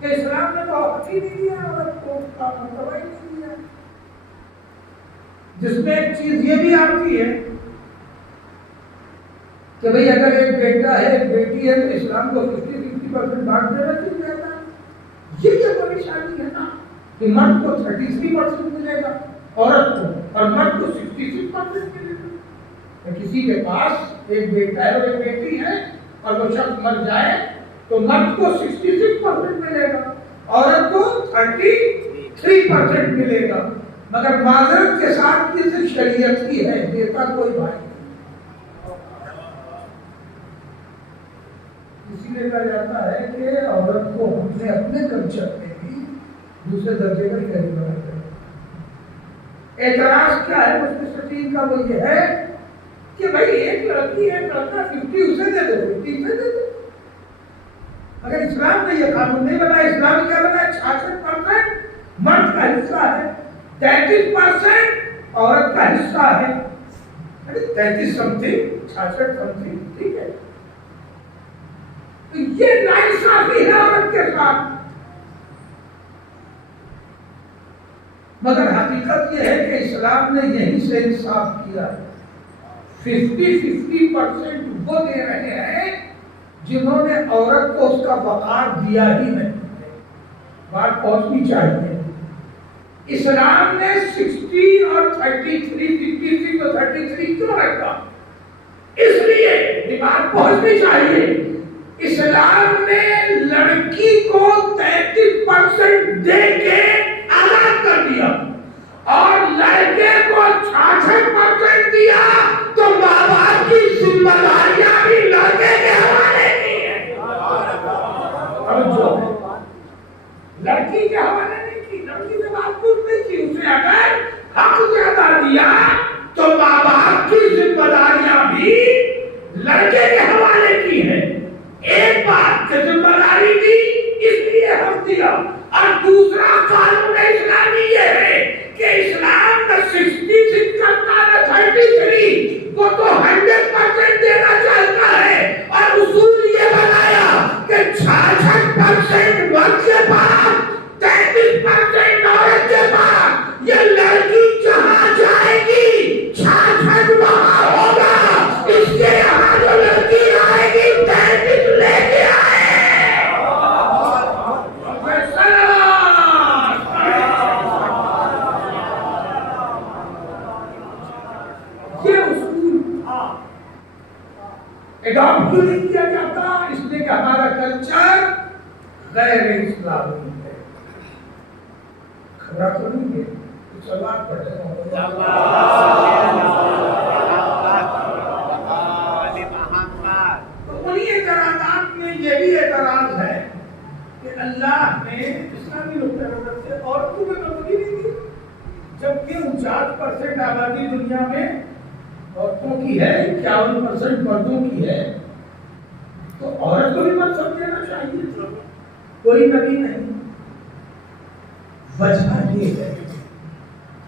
کہ اسلام نے تو حق ہی نہیں دیا عورت کو، اس کا مرتبہ ہی نہیں دیا. جس میں ایک چیز یہ بھی آتی ہے کہ بھئی اگر ایک بیٹا ہے ایک بیٹی ہے تو اسلام کو 50-50% بانٹ دینا چاہیے. یہ کیا پریشانی ہے نا کہ مرد کو 33% ملے گا عورت کو اور مرد کو 66% ملے گا. کسی کے پاس ایک بیٹا ہے اور ایک بیٹی ہے اور وہ شخص مر جائے تو مرد کو 66% ملے گا، عورت کو 33% ملے گا. مگر معذرت کے ساتھ یہ صرف شریعت کی ہے، دیتا کوئی بھائی نہیں. اسی لیے کہا جاتا ہے کہ عورت کو ہم نے اپنے کلچر میں بھی دوسرے درجے کا ہی قریب بنا دیا. اعتراض کیا ہے مستشرقین کا؟ وہ یہ ہے کہ بھائی ایک لڑکی ہے لڑکا 50 اسے دے دو 50 اسے دے دو. اگر اسلام نے یہ قانون نہیں بنایا، اسلام کیا بنایا؟ 66% مرد کا حصہ ہے، 33% عورت کا حصہ ہے. 33 سمتھنگ 66 سمتھنگ، ٹھیک ہے. تو یہ ناانصافی ہے عورت کے ساتھ. مگر حقیقت یہ ہے کہ اسلام نے یہیں سے انصاف کیا ہے. 50-50% وہ دے رہے ہیں جنہوں نے عورت کو اس کا وقار دیا ہی نہیں. بات پہنچنی چاہیے. اسلام نے 60 اور 33 53 کو 33 کیوں رکھا؟ اس لیے یہ بات پہنچنی چاہیے. اسلام نے لڑکی کو 33% دے کے آزاد کر دیا اور لڑکے کو 66% دیا تو ماں باپ کی ذمہ داریاں بھی لڑکے کے حوالے کی ہیں. لڑکی کے حوالے نہیں کی، لڑکی سے بات کچھ نہیں کی. اسے اگر حق زیادہ دیا تو ماں باپ کی ذمہ داریاں بھی لڑکے کے حوالے کی ہیں. ایک بات کہ ذمہ داری دی اس لیے حق دیا، اور دوسرا قانون اسلامی یہ ہے کہ اسلام نہ 66 کرتا نہ 33، وہ تو 100% دینا چاہتا ہے. اور اصول یہ بنایا کہ 66% مرد کے پاس 33% عورت کے پاس. یہ لڑکی جہاں جائے گی 66 وہاں ہوگا. اس کے یہاں جو لڑکی آئے گی 33 لے کے آئے. یہ اصول تھا. اڈاپٹ کیوں نہیں کیا جاتا؟ اس لیے کہ ہمارا کلچر غیر اسلامی ہے. خبر تو نہیں ہے. سوال پڑھے تو انہی اعتراضات میں یہ بھی اعتراض ہے کہ اللہ نے اسلامی نقطۂ نظر سے عورتوں میں برابری نہیں دی، جبکہ 49% آبادی دنیا میں عورتوں کی ہے، 51% مردوں کی ہے. تو عورت کو بھی منصب دینا چاہیے. کوئی نبی نہیں. وجہ یہ ہے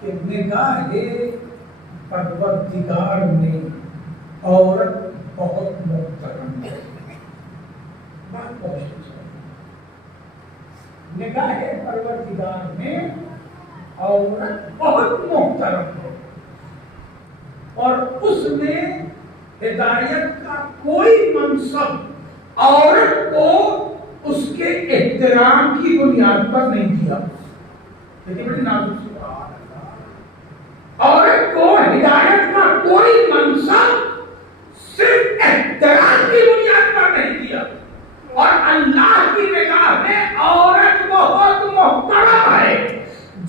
کہ نگاہ پروردگار میں عورت بہت محترم ہے. بات کوشش ہے. نگاہ پروردگار میں عورت بہت محترم ہے اور اس نے ہدایت کا کوئی منصب عورت کو اس کے احترام کی بنیاد پر نہیں دیا. لیکن بڑی نازک سی بات ہے. عورت کو ہدایت کا کوئی منصب صرف احترام کی بنیاد پر نہیں دیا اور اللہ کی نگاہ میں عورت بہت محترم ہے.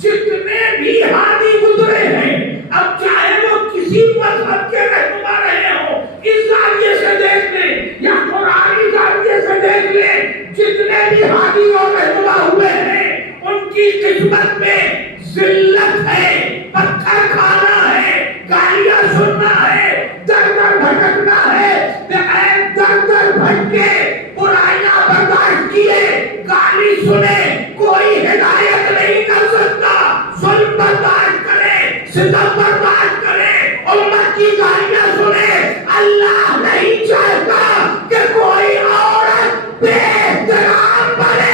جتنے بھی ہادی گزرے ہیں اب چاہے وہ کسی مذہب کے رہنما رہے ہوں اس زاویے سے دیکھ لیں یا قرآنی زاویے سے دیکھ لیں, جتنے بھی ہادی اور رہنما ہوئے ہیں ان کی قسمت میں ذلت ہے, پتھر کھانا ہے, گالیاں سننا ہے, در در بھٹکنا ہے, در در بھٹکے برائیاں برداشت کیے, گالی سنے, کوئی ہدایت نہیں کر سکتا. ظلم برداشت کرے, ستم برداشت کرے, امت کی گالیاں سنے. اللہ نہیں چاہتا کہ کوئی عورت بے احترام بنے.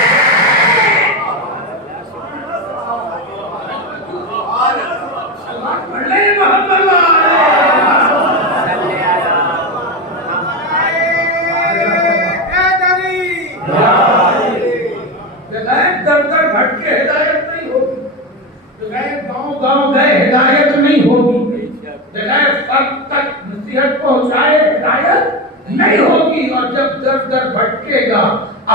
ہدایت نہیں ہوگی, بغیر فرد تک نصیحت پہنچائے ہدایت نہیں ہوگی. اور جب در در بھٹکے گا,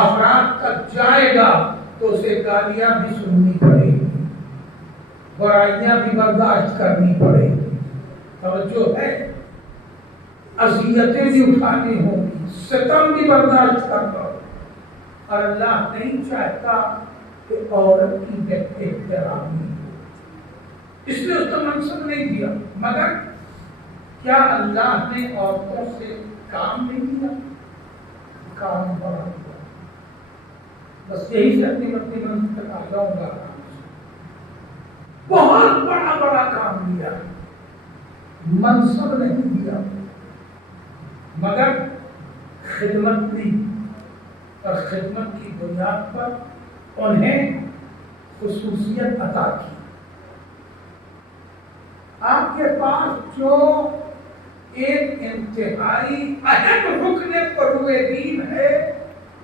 افراد تک جائے گا تو اسے گالیاں بھی سننی پڑے گی, برائیاں بھی برداشت کرنی پڑے گی. توجہ ہے, اذیتیں بھی اٹھانی ہوں گی, ستم بھی برداشت کرنا ہوگا. اور اللہ نہیں چاہتا کہ عورت کی بے احترامی, اس لیے اس کا منصب نہیں دیا. مگر کیا اللہ نے عورتوں سے کام نہیں دیا؟ کام بڑا دیا. بس یہی سے اپنی منزل تک آ جاؤں گا. بہت بڑا بڑا کام دیا, منصب نہیں دیا مگر خدمت دی, اور خدمت کی بنیاد پر انہیں خصوصیت عطا کی. آپ کے پاس جو ایک انتہائی اہم رکن فروع دین ہے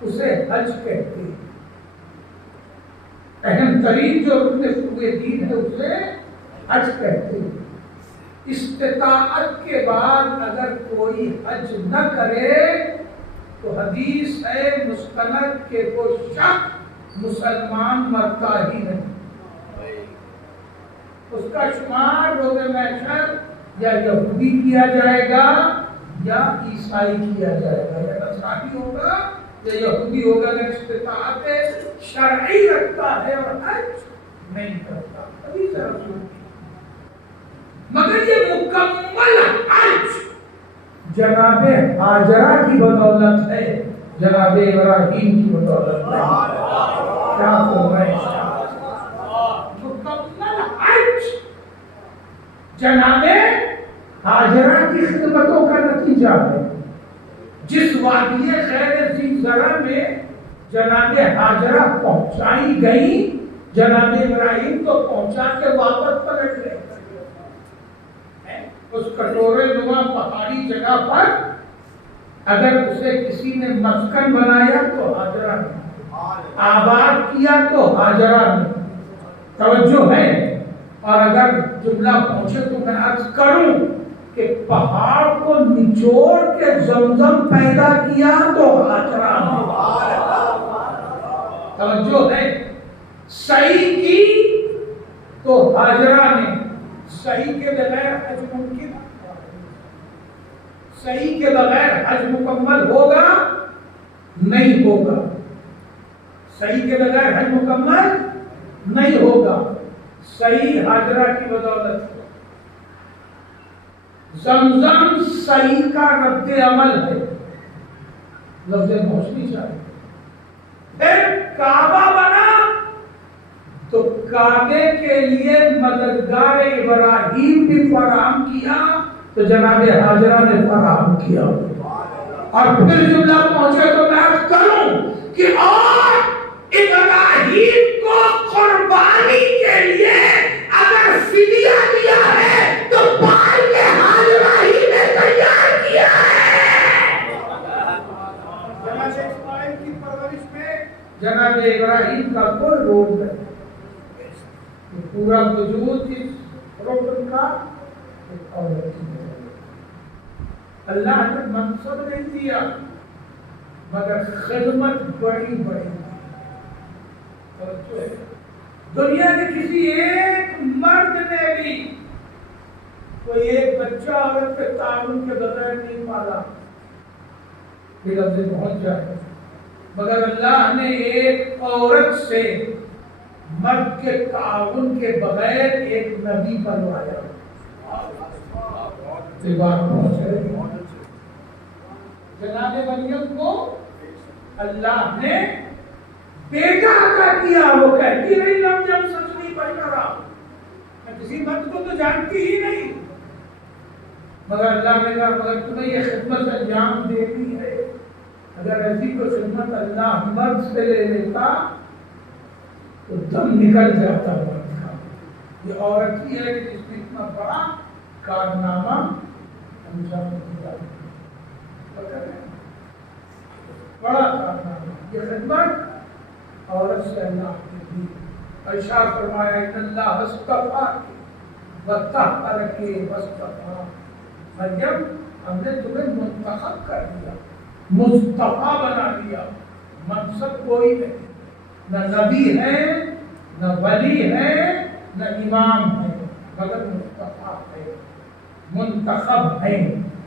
اسے حج کہتے ہیں. اہم ترین جو رکن فروع دین ہے اسے حج کہتے ہیں. استطاعت کے بعد اگر کوئی حج نہ کرے تو حدیث ہے مستند کہ وہ شخص مسلمان مرتا ہی نہیں. اس کا شمار روز محشر یا یہودی کیا جائے گا یا عیسائی کیا جائے گا, یا نصرانی ہوگا یا یہودی ہوگا. اگر استطاعت شرعی رکھتا ہے اور حج نہیں کرتا. حدیث رسول کی. مگر یہ مکمل حج جناب ہاجرہ کی بدولت ہے, جناب ابراہیم کی بدولت ہے. کیا فرمائش, مکمل حج جناب ہاجرہ کی خدمتوں کا نتیجہ ہے. جس وادی خیر ذی زرع میں جناب ہاجرہ پہنچائی گئی, جناب ابراہیم تو پہنچا کے واپس پلٹ گئے. اس کٹورے نما پہاڑی جگہ پر اگر اسے کسی نے مسکن بنایا تو ہاجرہ نے, آباد کیا تو ہاجرہ نے. توجہ ہے. اور اگر جملہ پہنچے تو میں عرض کروں کہ پہاڑ کو نچوڑ کے زمزم پیدا کیا تو ہاجرہ نے. توجہ ہے. صحیح کی تو ہاجرہ نے. صحیح کے بغیر حج ممکن, صحیح کے بغیر حج مکمل ہوگا نہیں ہوگا. صحیح کے بغیر حج مکمل نہیں ہوگا. صحیح ہاجرہ کی بدولت. زمزم صحیح کا رد عمل ہے. لفظ پہنچنی چاہیے. پھر کعبہ بنا تو کعبے کے لیے مددگار ابراہیم بھی فراہم کیا تو جناب حاجرہ نے فراہم کیا. اور پھر جملہ پہنچے تو میں عرض کروں کہ اور ابراہیم کو قربانی کے لیے اگر فدیہ دیا ہے تو بال کے حاجرہ ہی نے تیار کیا ہے. جناب اسماعیل کی پرورش میں جناب ابراہیم کا کوئی رول نہیں. پورا وجود اس رکن کا اللہ نے منصب نہیں دیا مگر خدمت بڑی بڑی. دنیا کے کسی ایک مرد نے بھی کوئی ایک بچہ عورت کے تعاون کے بغیر نہیں پالا. یہ لفظ پہنچ جائے مگر اللہ نے ایک عورت سے مرد کے تعاون کے بغیر ایک نبی بنوایا. یہ بات پہنچ رہی ہے. جناب مریم کو اللہ نے بیٹا عطا کیا. وہ کہتی رہی لم جب سچ نہیں پڑھتا رہا میں کسی مرد کو تو جانتی ہی نہیں مگر اللہ نے کہا مگر تمہیں یہ خدمت انجام دینی ہے. اگر ایسی کوئی خدمت اللہ مرد سے لے لیتا تو دم نکل جاتا مرد کا. یہ عورت ہی ہے جس نے اتنا بڑا کارنامہ انجام دیا. بڑا کارنامہ یہ خدمت عورت سے اللہ نے دی. ارشاد فرمایا ان اللہ اصطفیٰ وطہرک واصطفیٰ. مریم ہم نے تمہیں منتخب کر دیا مصطفیٰ بنا دیا. منصب کوئی نہیں نہ نبی ہے نہ ولی ہے نہ امام ہے مگر مصطفیٰ ہے منتخب ہے.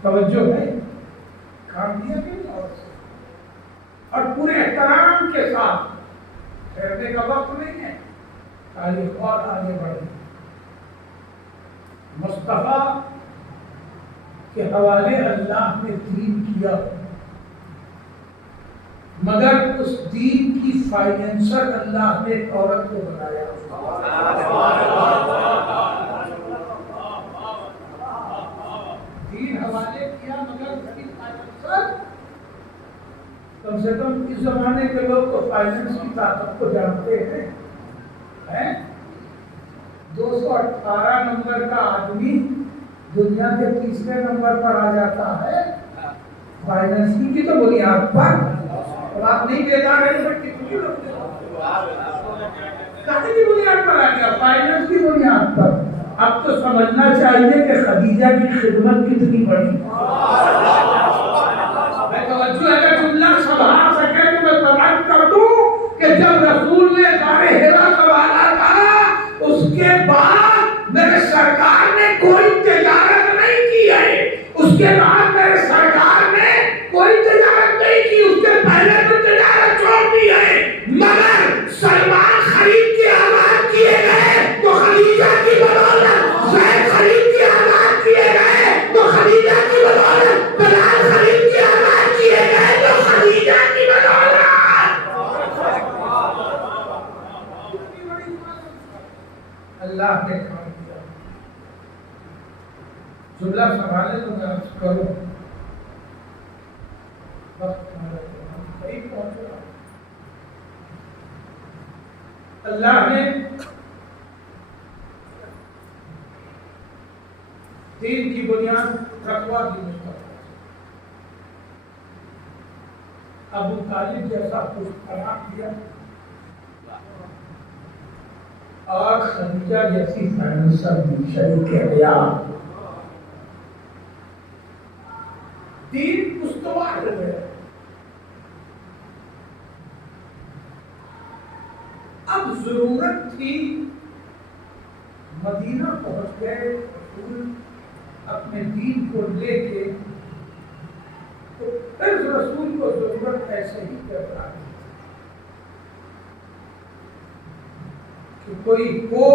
توجہ ہے کام دیا کہ اور سے اور پورے احترام کے ساتھ ٹھہرنے کا وقت نہیں ہے. تاریخ اور آگے بڑھے. مصطفیٰ کے حوالے اللہ نے دین کیا مگر اس دین کی فائنینسر اللہ نے ایک عورت کو بنایا. دین حوالے کیا مگر اس کی فائنینسر کم سے کم اس زمانے کے لوگ تو فائنینس کی طاقت کو جانتے ہیں. 218 نمبر کا آدمی دنیا کے تیسرے نمبر پر آ جاتا ہے فائنینس کی تو بنیاد پر. آپ نہیں دیتا ہے کہاں کی بنیاد پر آ گیا فائنینس کی بنیاد پر. اب تو سمجھنا چاہیے کہ خدیجہ کی خدمت کتنی بڑی. میں توجہ ہے کہ جملہ سنبھال سکے تو میں بیان کر دوں کہ جب رسول نے غار حرا سنبھالا تھا اس کے بعد میرے سرکار نے کوئی تجارت نہیں کی ہے. اس کے بعد میرے سرکار نے کوئی تجارت نہیں کی. اس کے پہلے تو تجارت چھوڑ دی ہے مگر سلمان خرید کے آزاد کیے گئے تو خدیجہ کی بدولت. زید خرید کے آزاد کیے گئے تو خدیجہ کی بدولت. بلال خرید کے آزاد کیے گئے تو خدیجہ کی بدولت. اللہ نے کام کیا. جملہ سنبھالے تو میں عرض کروں وقت قریب پہنچ رہا. اللہ نے دین کی بنیاد رکھوا دی مصطفیٰ. ابو طالب جیسا کچھ پناہ کیا اور خدیجہ جیسی فائنینسر بھی شریک حیات. دین استوار ہو گیا. اب ضرورت تھی مدینہ پہنچ گئے رسول اپنے دین کو لے کے تو پھر رسول کو ضرورت ایسے ہی کر رہا ہے کہ کوئی ہو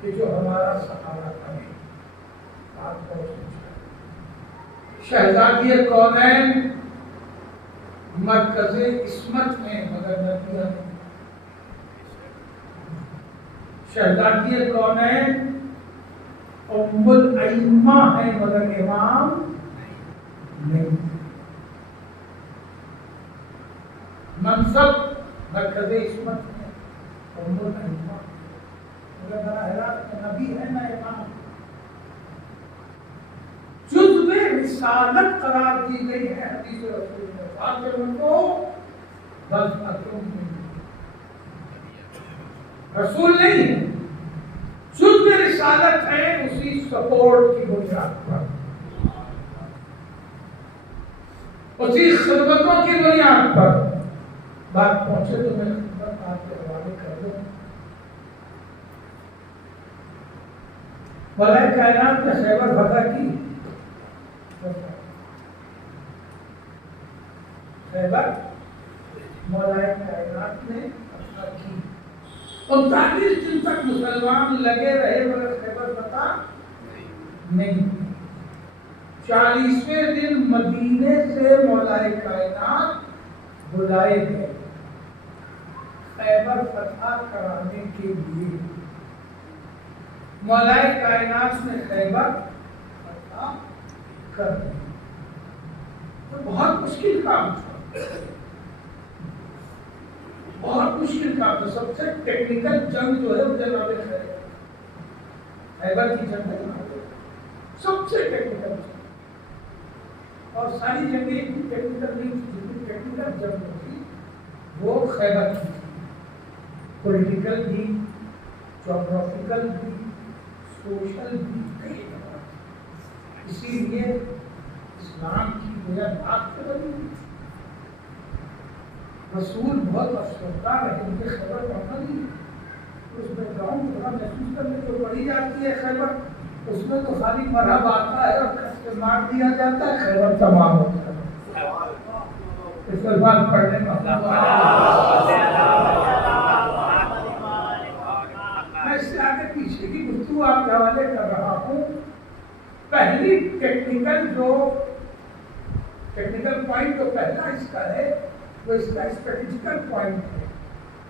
کہ جو ہمارا سہارا کرے. بات بہت شہزادی کونین مرکز عصمت میں مگر نبیہ شہزادی کونین ام الائمہ ہے مگر امام نہیں. منصب مرکز عصمت ہے ام الائمہ مگر براہ راست نبی ہے نہ امام. جزو رسالت قرار دی گئی ہے حدیث رسول اللہ صلی اللہ علیہ وسلم کو، بس رسول نہیں ہے، جزو رسالت ہے اسی سپورٹ کی بنیاد پر، اسی خدمتوں کی بنیاد پر. بات پہنچے تو میں خدمت آپ کے حوالے کر دوں. مولا کائنات نے خیبر فتح کی، خیبر مولا کائنات نے فتح کی. 39 دن تک مسلمان لگے رہے مگر خیبر فتح نہیں. 40ویں دن مدینے سے مولا کائنات بلائے گئے خیبر فتح کرانے کے لیے. مولا کائنات نے خیبر فتح کر دیا. تو بہت مشکل کام تھا، بہت مشکل کام تھا. سب سے ٹیکنیکل جنگ جو ہے وہ جناب خیبر کی جنگ ہے، سب سے ٹیکنیکل جنگ. اور ساری جنگیں اتنی ٹیکنیکل نہیں تھی جتنی ٹیکنیکل جنگ ہوتی وہ خیبر کی تھی. پولیٹیکل بھی، جغرافیکل بھی، سوشل بھی، کئی طرح. اسی لیے اسلام کی بنیاد پر بنی. رسول بہت افسردہ رہے، ان کے خیبر پڑھنا نہیں. اس بیک گراؤنڈ تھوڑا محسوس کرنے کو پڑھی جاتی ہے خیبر، اس میں تو خالی مرحب آتا ہے اور کس کے مار دیا جاتا ہے، خیبر تمام ہوتا ہے. اس پر بات پڑھنے کا میں اس سے آگے پیچھے کی گفتگو آپ کے حوالے کر رہا ہوں. پہلی ٹیکنیکل پوائنٹ جو پہلا اس کا ہے وہ اس کا اسٹریٹجیکل پوائنٹ ہے.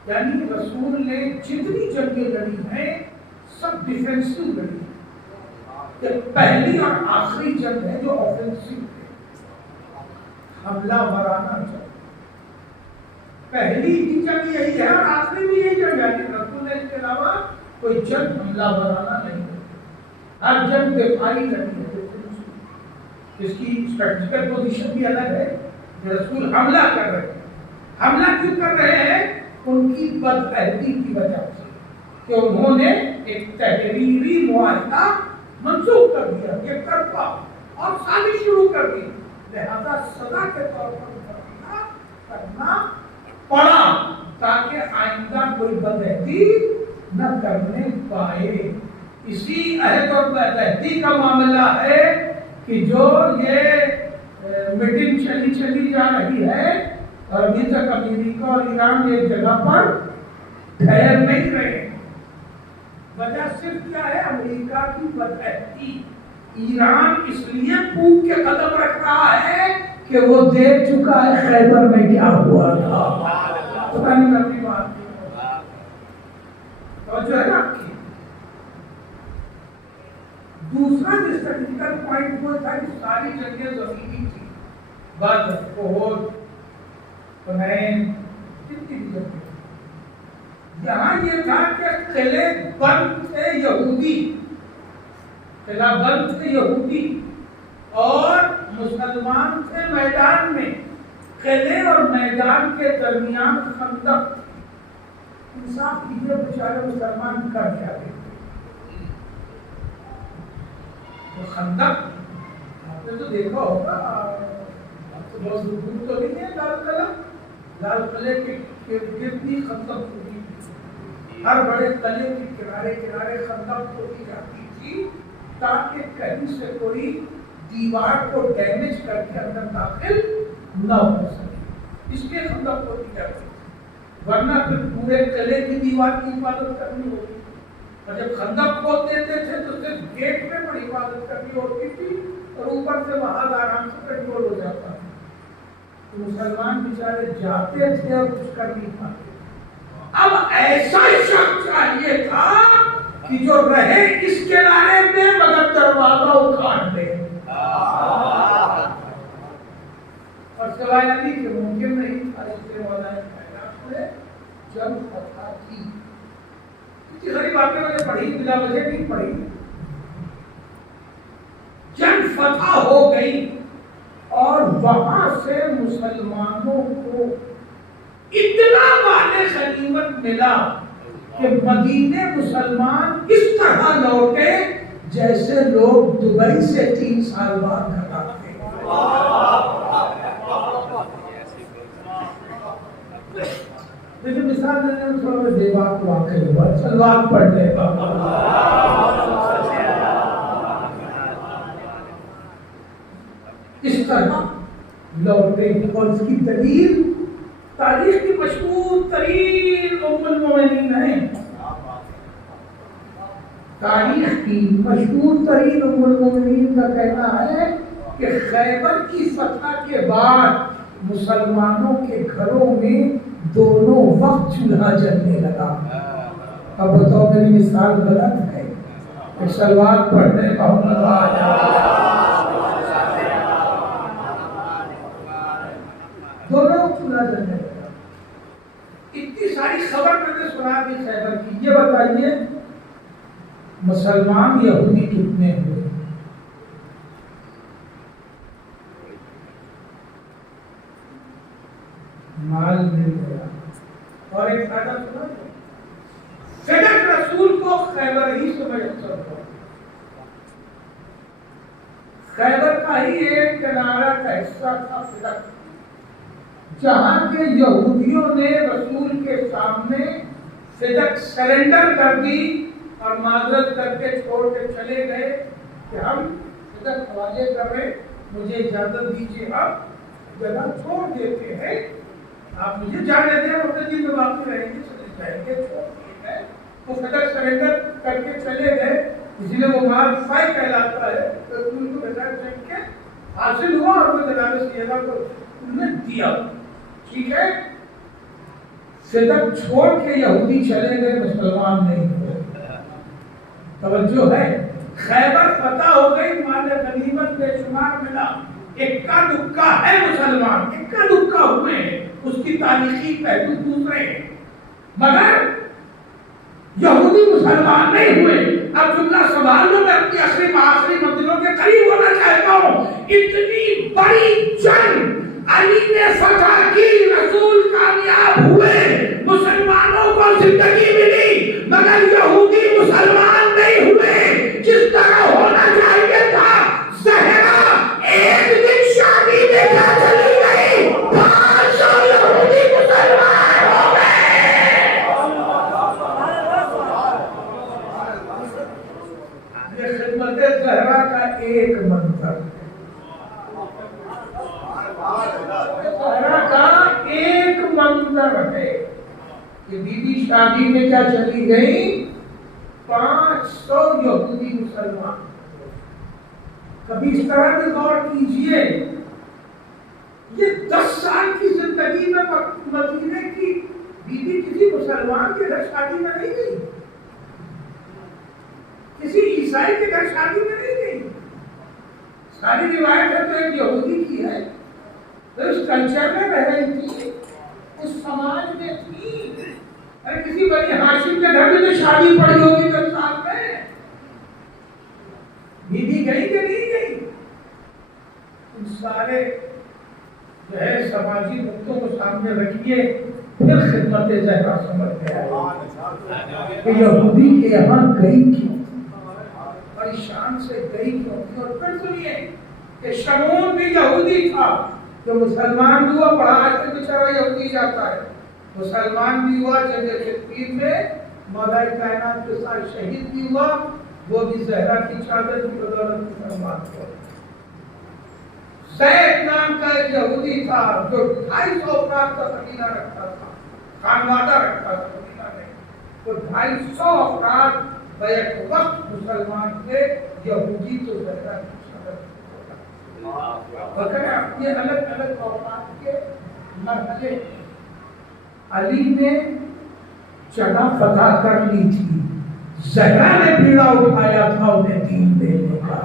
یعنی رسول نے جتنی جنگیں لڑی ہیں سب ڈیفینسو لڑی ہیں. پہلی اور آخری جنگ ہے جو آفینسو ہے، حملہ ورانہ جنگ. پہلی بھی جنگ یہی ہے اور آخری بھی یہی جنگ ہے. رسول نے اس کے علاوہ کوئی جنگ حملہ ورانہ نہیں ہے. ہر جنگ دفاعی لڑی ہے. اس کی اسٹریٹجیکل پوزیشن بھی الگ ہے. رسول حملہ کر رہے ہیں. حملہ کیوں کر رہے ہیں؟ ان کی بدعہدی کی وجہ سے کہ انہوں نے ایک تحریری معاہدہ منسوخ کر دیا، یہ طرفہ اور سازش شروع کر دی. لہذا سزا کے طور پر کرنا پڑا تاکہ آئندہ کوئی بدعہدی نہ کرنے پائے. اسی عہد اور بدعہدی کا معاملہ ہے کہ جو یہ میٹنگ چلی جا رہی ہے اور ابھی تک امریکہ اور ایران ایک جگہ پر ٹھہر نہیں رہے. وجہ صرف کیا ہے؟ امریکہ کی بدعہدی. ایران اس لیے پھونک کے قدم رکھ رہا ہے کہ وہ دیکھ چکا ہے خیبر میں کیا ہوا تھا. پتہ نہیں اپنی بات توجہ ہے نا آپ کی. دوسرا جو اسٹریٹجیکل پوائنٹ وہ تھا کہ ساری جنگیں زمینی تھی. بدر، احد، حنین، کتنی جنگیں. یہاں یہ تھا کہ قلعے بند تھے یہودی، قلعہ بند تھے یہودی اور مسلمان تھے میدان میں. قلعے اور میدان کے درمیان خندق. انصاف کیجیے بیچارے مسلمان کر کیا گئے. خندق آپ نے تو دیکھا ہوگا، بہت دور تو نہیں ہے. لال قلعے کے کتنی خندق ہوتی تھی. ہر بڑے قلعے کے کنارے خندق ہوتی جاتی تھی تاکہ کہیں سے کوئی دیوار کو ڈیمیج کر کے اندر داخل نہ ہو سکے. اس لیے خندق ہوتی جاتی تھی، ورنہ پھر پورے قلعے کی دیوار کی حفاظت کرنی ہوتی. اور جب خندق کھود دیتے تھے تو صرف گیٹ میں بڑی حفاظت کرنی ہوتی تھی اور اوپر سے محاذ آرام سے کنٹرول ہو جاتا تھا. تو مسلمان بیچارے جاتے تھے اور کچھ کر نہیں پاتے. اب ایسا شخص چاہیے تھا کہ جو رہے اس کنارے میں مگر دروازہ اکھاڑ دے. اور سوائے نبی کہ ممکن نہیں تھا اس کے مولانا کائنات میں جب فتح کی. اتنی ساری باتیں میں نے پڑھی بلا وجہ نہیں پڑھی. جب فتح ہو گئی اور وہاں سے مسلمانوں کو اتنا مال غنیمت ملا کہ مدینے مسلمان اس طرح لوٹے جیسے لوگ دبئی سے 3 سال بعد گھر آتے. لیکن مثال دینے میں تھوڑا بے بات واقع ہوا. سلوات پڑھنے کا اس طرح لوٹے. اور اس کی دلیل تاریخ کی مشہور ترین ام المومنین ہے. تاریخ کی مشہور ترین ام المومنین کا کہنا ہے کہ خیبر کی فتح کے بعد مسلمانوں کے گھروں میں دونوں وقت چولہا جلنے لگا. اب بتاؤ میری مثال غلط ہے؟ ایک سلوات پڑھنے کا دونوں چولہا جلنے لگا. اتنی ساری خبر میں نے سنا دی خیبر کی. یہ بتائیے مسلمان یہودی کتنے ہوئے؟ مال مل گیا. اور ایک فائدہ سنا صدق رسول کو خیبر ہی سے میسر ہوا. خیبر کا ہی ایک کنارہ کا حصہ تھا صدق, جہاں کے یہودیوں نے رسول کے سامنے صدق سرنڈر کر دی اور معذرت کر کے چھوڑ کے چلے گئے کہ ہم صدق حوالے کر رہے, مجھے اجازت دیجیے, آپ جگہ چھوڑ دیتے ہیں, آپ مجھے جانے دیں, اپنے دن میں باقی رہیں گے, چلے جائیں گے. چھوڑ دیے گئے وہ صدق سرنڈر کر کے چلے گئے. اس لیے وہ مال فائی کہلاتا ہے. رسول کو بغیر جنگ کے حاصل ہوا اور وہ جناب سیدہ کو انہوں نے دیا. ٹھیک ہے, صدق چھوڑ کے یہودی چلے گئے, مسلمان نہیں ہوئے. توجہ ہے, خیبر فتح ہو گئی, مال غنیمت بے شمار ملا. اکا دکا ہے مسلمان, اکا دکا ہوئے, اس کی تاریخی پہلو دوسرے ہیں, مگر یہودی مسلمان نہیں ہوئے. اب جملہ سوال لو, میں اپنی آخری منزلوں کے قریب ہونا چاہتا ہوں. اتنی بڑی جنگ علی نے فتح کی, رسول کامیاب ہوئے, مسلمانوں کو زندگی ملی, مگر یہودی مسلمان نہیں ہوئے جس طرح ہونا چاہیے تھا. زہرا ایک دن شادی میں کیا چلی گئی, 500 یہودی مسلمان ہو گئے. یہ خدمت زہرا کا ایک منظر, زہرا کا ایک منظر ہے کہ بی بی شادی میں کیا چلی گئی, 500 یہودی مسلمان. کبھی اس طرح بھی غور کیجئے, یہ 10 سال کی زندگی میں مدینے کی بی بی کسی مسلمان کے گھر شادی میں نہیں گئی, کسی عیسائی کے گھر شادی میں نہیں گئی. ساری روایت ہے تو ایک یہودی کی ہے, تو اس کلچر میں رہ رہی تھی, اس سماج میں تھی. ارے کسی بنی ہاشم کے گھر میں تو شادی پڑی ہوگی 10 سال میں, بی بی گئی کہ نہیں گئی. ان سارے جو ہے سماجی نقطوں کو سامنے رکھیے, پھر خدمت زہرا سمجھتے ہیں کہ یہودی کے یہاں گئی کیوں, پریشان سے گئی کیوں تھی. اور پھر سنیے کہ شمعون بھی یہودی تھا, جو مسلمان بھی ہوا, پڑھا کے بیچارہ یہودی جاتا ہے, مسلمان بھی ہوا, جنگ صفین میں مولا کائنات کے ساتھ شہید بھی ہوا, وہ بھی زہرا کی چادر کی بدولت مسلمان ہوا. زید نام کا ایک یہودی تھا جو 250 افراد کا قبیلہ رکھتا تھا, خانوادہ رکھتا تھا, قبیلہ نہیں. تو 250 افراد بیک وقت مسلمان تھے, یہودی تو زہرا کی چادر کی بدولت. یہ الگ الگ اوقات کے مرحلے. علی نے جگہ فتح کر لی تھی، زہرا نے بیڑا اٹھایا تھا انہیں دین دینے کا۔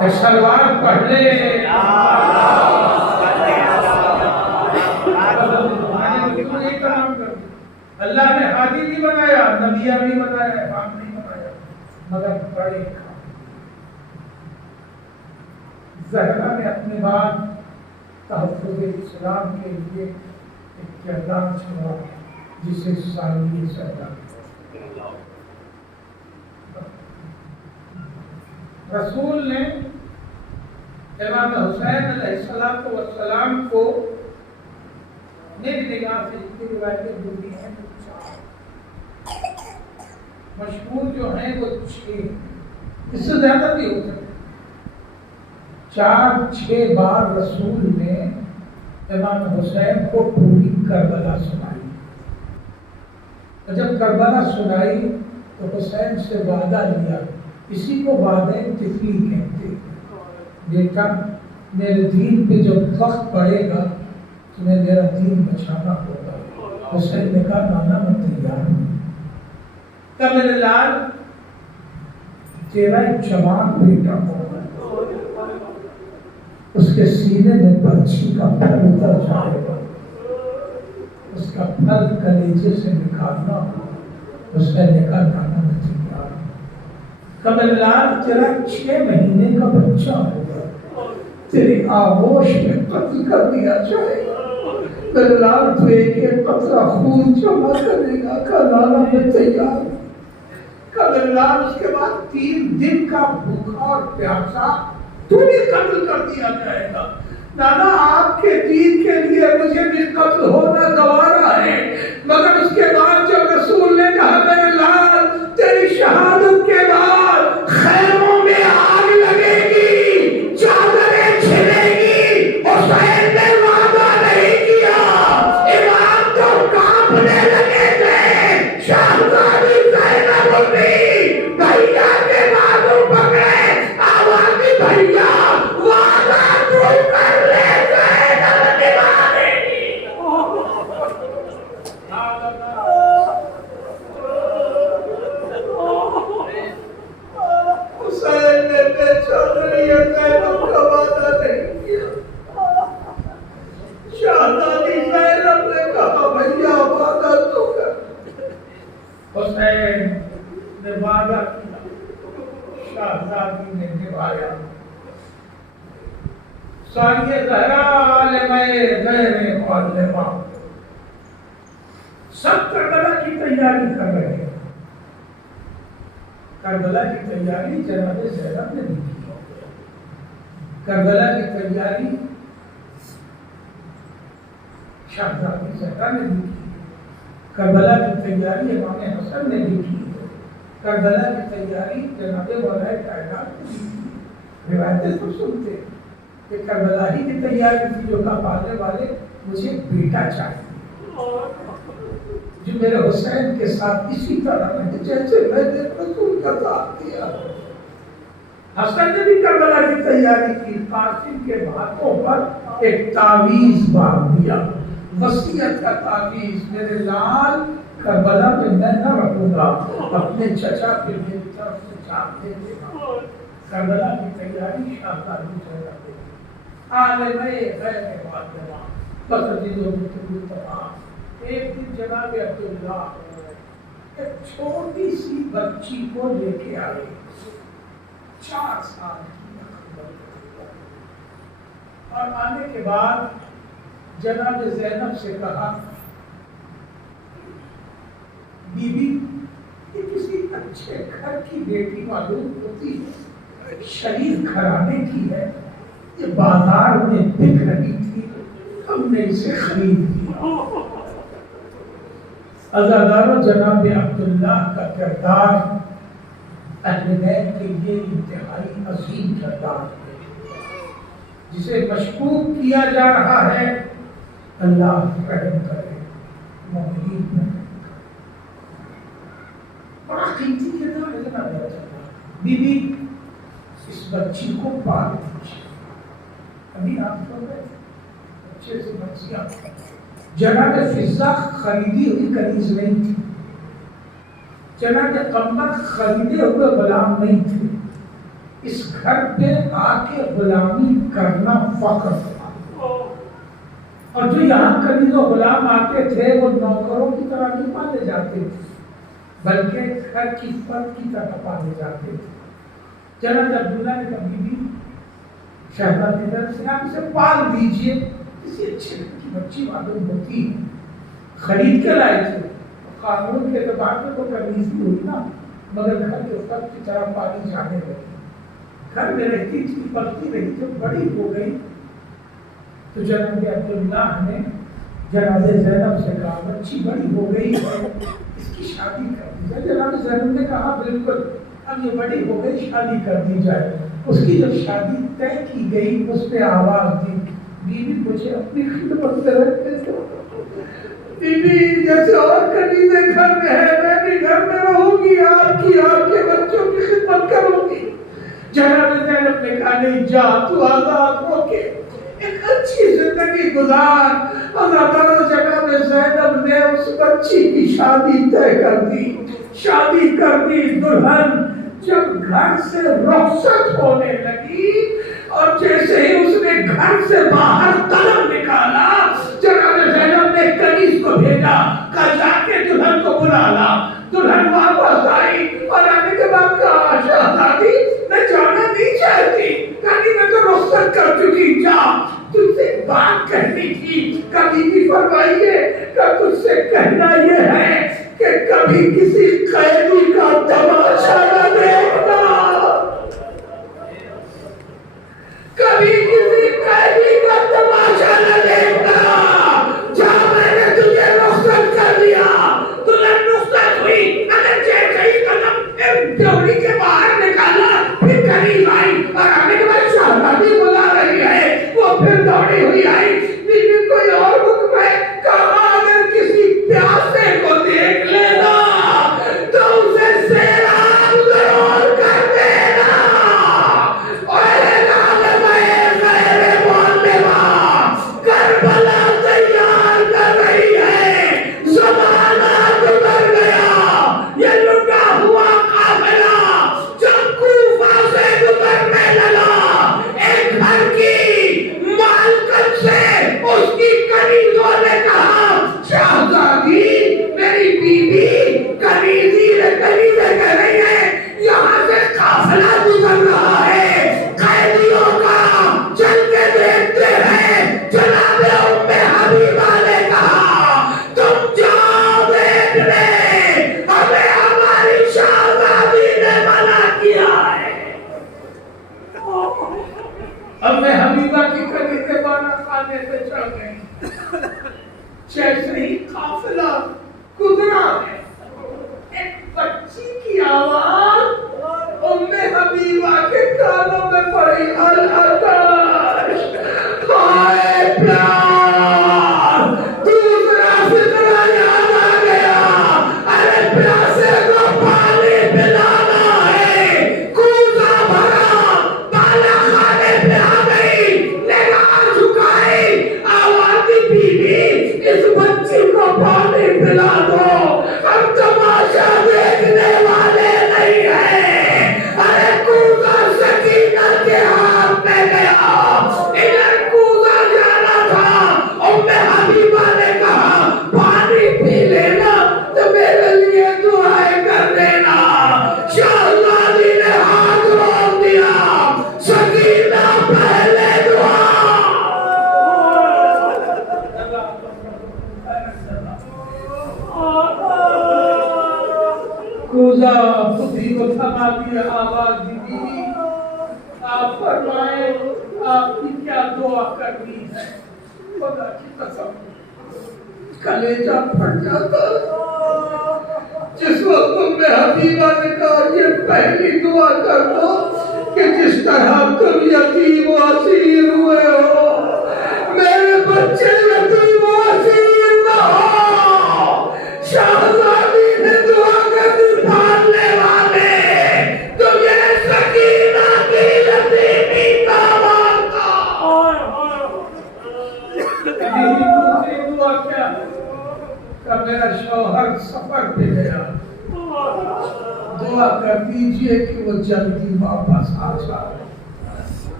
اے سلوات پڑھ لے، اللہ نے ہادی نہیں بنایا، نبیہ نہیں بنایا، امام نہیں بنایا، مگر بڑے زہرا نے اپنے بعد تحفظ اسلام کے لیے ایک کردار چھوڑا جسے ثانیہ زہرا، رسول نے امام حسین علیہ السلام کو نیک نگاہ سے اس کی روایتیں ملتی ہیں، مشہور جو ہیں وہ 6، اس سے زیادہ بھی ہو سکتے، 4-6 بار رسول نے امام حسین کو پوری کربلا سنائی، اور جب کربلا سنائی تو حسین سے وعدہ لیا، اسی کو وعدہ طفلی کہتے ہیں، بیٹا میرے دین پہ جب وقت پڑے گا تمہیں میرا دین بچانا ہوگا۔ حسین نے کہا نانا میں تیار ہوں۔ کہ میرے لال تیرا ایک جوان بیٹا ہوگا، اس کے سینے میں برچھی کا پھل اتر جائے گا، اس کا پھل کلیجے سے نکالنا ہوگا۔ حسین نے کہا نانا میں تیار ہوں۔ کہ میرے لال تیرا 6 مہینے کا بچہ ہوگا، تیری آغوش میں قتل کر دیا جائے گا، میرے لال تو ایک قطرہ خون جمع کرے گا۔ کہ نانا میں تیار ہوں۔ کہ میرے لال اس کے بعد 3 دن کا بھوکا اور پیاسا تو بھی قتل کر دیا جائے گا۔ نانا آپ کے دین کے لیے مجھے بھی قتل ہونا گوارا ہے، مگر اس کے بعد جب رسول نے کہا میرے لال تیری شہادت کے بعد خیموں میں آگ لگے گی، چادریں چھلے گی، حسین نے وعدہ نہیں کیا، امام تو کانپنے لگے تھے، شہزادی زینب اٹھی، بھیا کے بازو پکڑے، آوازی بھیا وعدہ تو کر لے، زینب نبھا دے گی۔ حسین نے بے چودھری زینب کا وعدہ نہیں کیا، شہزادی زینب نے کہا بھیا وعدہ تو کر۔ حسین نے وعدہ کیا، شہزادی نے نبھایا۔ ثانیہ زہرا عالمہ غیر معلمہ سب کربلا کی تیاری کر رہے ہیں۔ کربلا کی تیاری جناب زینب نے بھی کی، کربلا کی تیاری شہزادی زہرا نے بھی کی، کربلا کی تیاری امام حسن نے بھی کی، کربلا کی تیاری جناب مولا کائنات نے بھی کی۔ روایتیں تو سنتے ہیں کہ کربلا ہی کی تیاری تھی، جو کہا پالنے والے مجھے بیٹا چاہیے جو میرے حسین کے ساتھ اسی طرح رہے جیسے میں نے رسول کا ساتھ دیا۔ حسن نے بھی کربلا کی تیاری کی، قاسم کے ہاتھوں پر ایک تعویذ باندھ دیا، وصیت کا تعویذ، میرے لال کربلا میں میں نہ رہوں گا، اپنے چچا پہ میری طرف سے چاپ دے دے گا۔ کربلا کی تیاری شہزادی زہرا نے کی، عالمہ غیر معلمہ بسجد و بطول تمام۔ ایک دن جناب عبداللہ ایک چھوٹی سی بچی کو لے کے آئے، 4 سال کی، اور آنے کے بعد جناب زینب سے کہا بی بی یہ کسی اچھے گھر کی بیٹی معلوم ہوتی ہے، شریف گھرانے کی ہے، یہ بازار میں بک رہی تھی، ہم نے اسے خرید لیا۔ عزادارو جناب عبداللہ کا کردار اہل بیت کے لیے انتہائی عظیم کردار ہے، جسے مشکوک کیا جا رہا ہے، اللہ رحم کرے، مومنین میں بڑا قیمتی کردار ہے جناب عبداللہ۔ بی بی اس بچی کو پال دیجیے، ابھی آپ کو بچے سے بچیاں جناب فضہ خریدی ہوئی کنیز نہیں تھی، جناب قمر خریدے ہوئے غلام نہیں تھے، اس گھر پہ آ کے غلامی کرنا فخر تھا۔ اور جو یہاں کنیز و غلام آتے تھے وہ نوکروں کی طرح نہیں پالے جاتے تھے، بلکہ گھر کی فرد کی طرح پالے جاتے تھے۔ جناب عبداللہ نے کبھی بھی شہزادی سے آپ اسے پال دیجئے، کسی اچھے کی بچی معلوم ہوتی، خرید کے لائے تھے، قانون کے اعتبار میں تو کنیز بھی ہوئی نا، مگر گھر کے فرد کی طرح پالی جانے لگی، گھر میں رہتی تھی، پلتی رہی، جب بڑی ہو گئی تو جناب عبداللہ نے جناب زینب سے کہا بچی بڑی ہو گئی ہے، اس کی شادی کر دی جائے۔ جناب زینب نے کہا بالکل، اب یہ بڑی ہو گئی، شادی کر دی جائے۔ اس کی جب شادی طے کی گئی اس نے آواز دی بیوی مجھے اپنی خدمت میں رکھنے دو، بیوی جیسے اور کنیزیں گھر میں ہے میں بھی گھر میں رہوں گی، آپ کے بچوں کی خدمت کروں گی۔ جناب زینب نے کہا نہیں، جا تو آزاد ہو کے ایک اچھی زندگی گزار۔ اور جناب زینب نے اس بچی کی شادی طے کر دی، شادی کر دی۔ دلہن جب گھر سے رخصت ہونے لگی اور جیسے ہی اس نے گھر سے باہر قدم نکالا، جناب زینب نے کنیز کو بھیجا، کہا جا کے دلہن کو بلا لا۔ دلہن واپس آئی اور آنے کے بعد کہا شہزادی میں جانا نہیں چاہتی، کہانی میں تو رخصت کر چکی، جا تجھ سے بات کہنی تھی۔ کبھی بھی فرمائیے کہ تجھ سے کہنا یہ ہے کہ کبھی کسی قیدی کا تماشا نہ دیکھنا، کبھی کسی قیدی کا تماشا نہ دیکھنا۔ جا میں نے تجھے رخصت کر دیا، دلہن رخصت ہوئی، اگر جیسے ہی قدم ایک ڈوری کے باہر نکالا پھر قریب آئی اور آنے کے بعد شہزادی بلا رہی ہے، وہ پھر دوڑی ہوئی آئی۔ بیوی کوئی اور حکم ہے؟ کہا اگر کسی پیاسے کو دیکھ لینا تو اسے سیراب ضرور کر دینا۔ اے غالب غیر بولنے والا، کربلا تیار کر رہی ہے، زمانہ گزر گیا، یہ لٹا ہوا قافلہ جب کوفہ سے گزرنے لگا، ایک گھر کی مالکن سے اس کی کنیزوں نے کہا شہزادی میری بیوی کنیزیں کہہ رہی ہے یہاں سے قافلہ گزر رہا ہے، قیدیوں کا چل کے دیکھتے ہیں۔ جناب ام حبیبہ نے کہا تم جاؤ دیکھنے، ہمیں ہماری شہزادی نے منع کیا ہے۔ ام حبیبہ کی کنیزیں بانا خانے سے چڑھ گئی، جیسے ہی قافلہ گزرا ہے ایک بچی کی آواز ام حبیبہ کے کانوں میں پڑی، العطش، ہائے پیار، دوسرا فتنہ یاد آ گیا، ارے پیاسے کو پانی پلانا ہے۔ کوزہ بھرا، بالا خانے پہ آ گئی، نگاہ جھکائی، آواز دی بیوی اس بچی کو پانی پلا دو، ہم تماشا دیکھنے والے نہیں ہیں۔ ارے کوزہ سکینہ کے ہاتھ میں گیا، ادھر کوزہ جانا تھا، ام حبیبہ نے کہا پانی پی لینا تو میرے لیے دعائیں کر دینا۔ شہزادی نے ہاتھ روک دیا، سکینہ پہلے دعا۔ کوزہ خودی کو تھما دیا، آواز دی بیوی آپ فرمائیں آپ کی کیا دعا کرنی ہے؟ خدا کی قسم کلیجہ پھٹ جاتا جس وقت ام حبیبہ نے کہا یہ پہلی دعا کر دو کہ جس طرح تم یتیم و اسیر ہوئے ہو میرے بچے یتیم و اسیر نہ ہو۔ شہزادی نے دعا کر دی پالنے والے تجھے سکینہ کی یتیمی کا موقع۔ دوسری دعا کیا میرا شوہر سفر پہ گیا، دعا کر دیجئے کہ وہ جلدی واپس آ جائے۔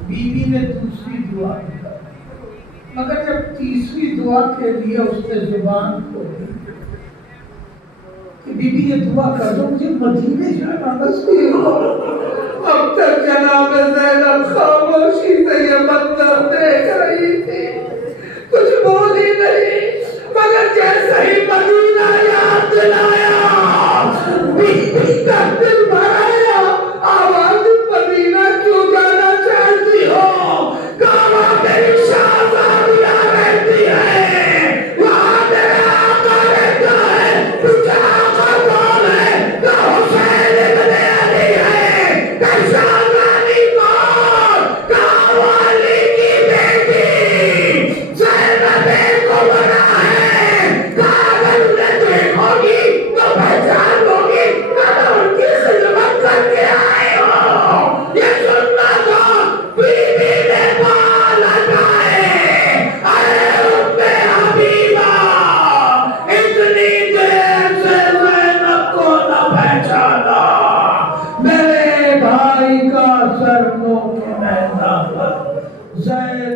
بیوی نے دوسری دعا کی، مگر جب تیسری دعا کے لیے اس نے زبان کھولی کہ بی بی یہ دعا کر دو مجھے مدینے جانا نصیب ہو۔ اب تک جناب زینب خاموشی سے یہ منظر دیکھ رہی تھی، کچھ بولی نہیں، مگر جیسے ہی مدینہ یاد دلایا بی بی کا دل بھر آیا۔ آواز مدینہ کیوں جانا چاہتی ہو؟ کہا میری شہزادیاں رہتی ہے، وہاں میرا آقا رہتا ہے، پوچھا آقا کون ہے؟ کہا حسین ابن علی ہے۔ کہا شہزادی کون؟ کہا وہ علی کی بیٹی زینب کبریٰ ہے۔ کہا اگر انہیں دیکھو گی تو پہچان لو گی، کہا ان کی خدمت کر کے آئے ہو۔ یہ سننا تو بی بی نے بال ہٹائے، اے ام حبیبہ اتنی دیر سے زینب کو نہ پہچانا، میرے بھائی کا سر کو کے میدان پر زینب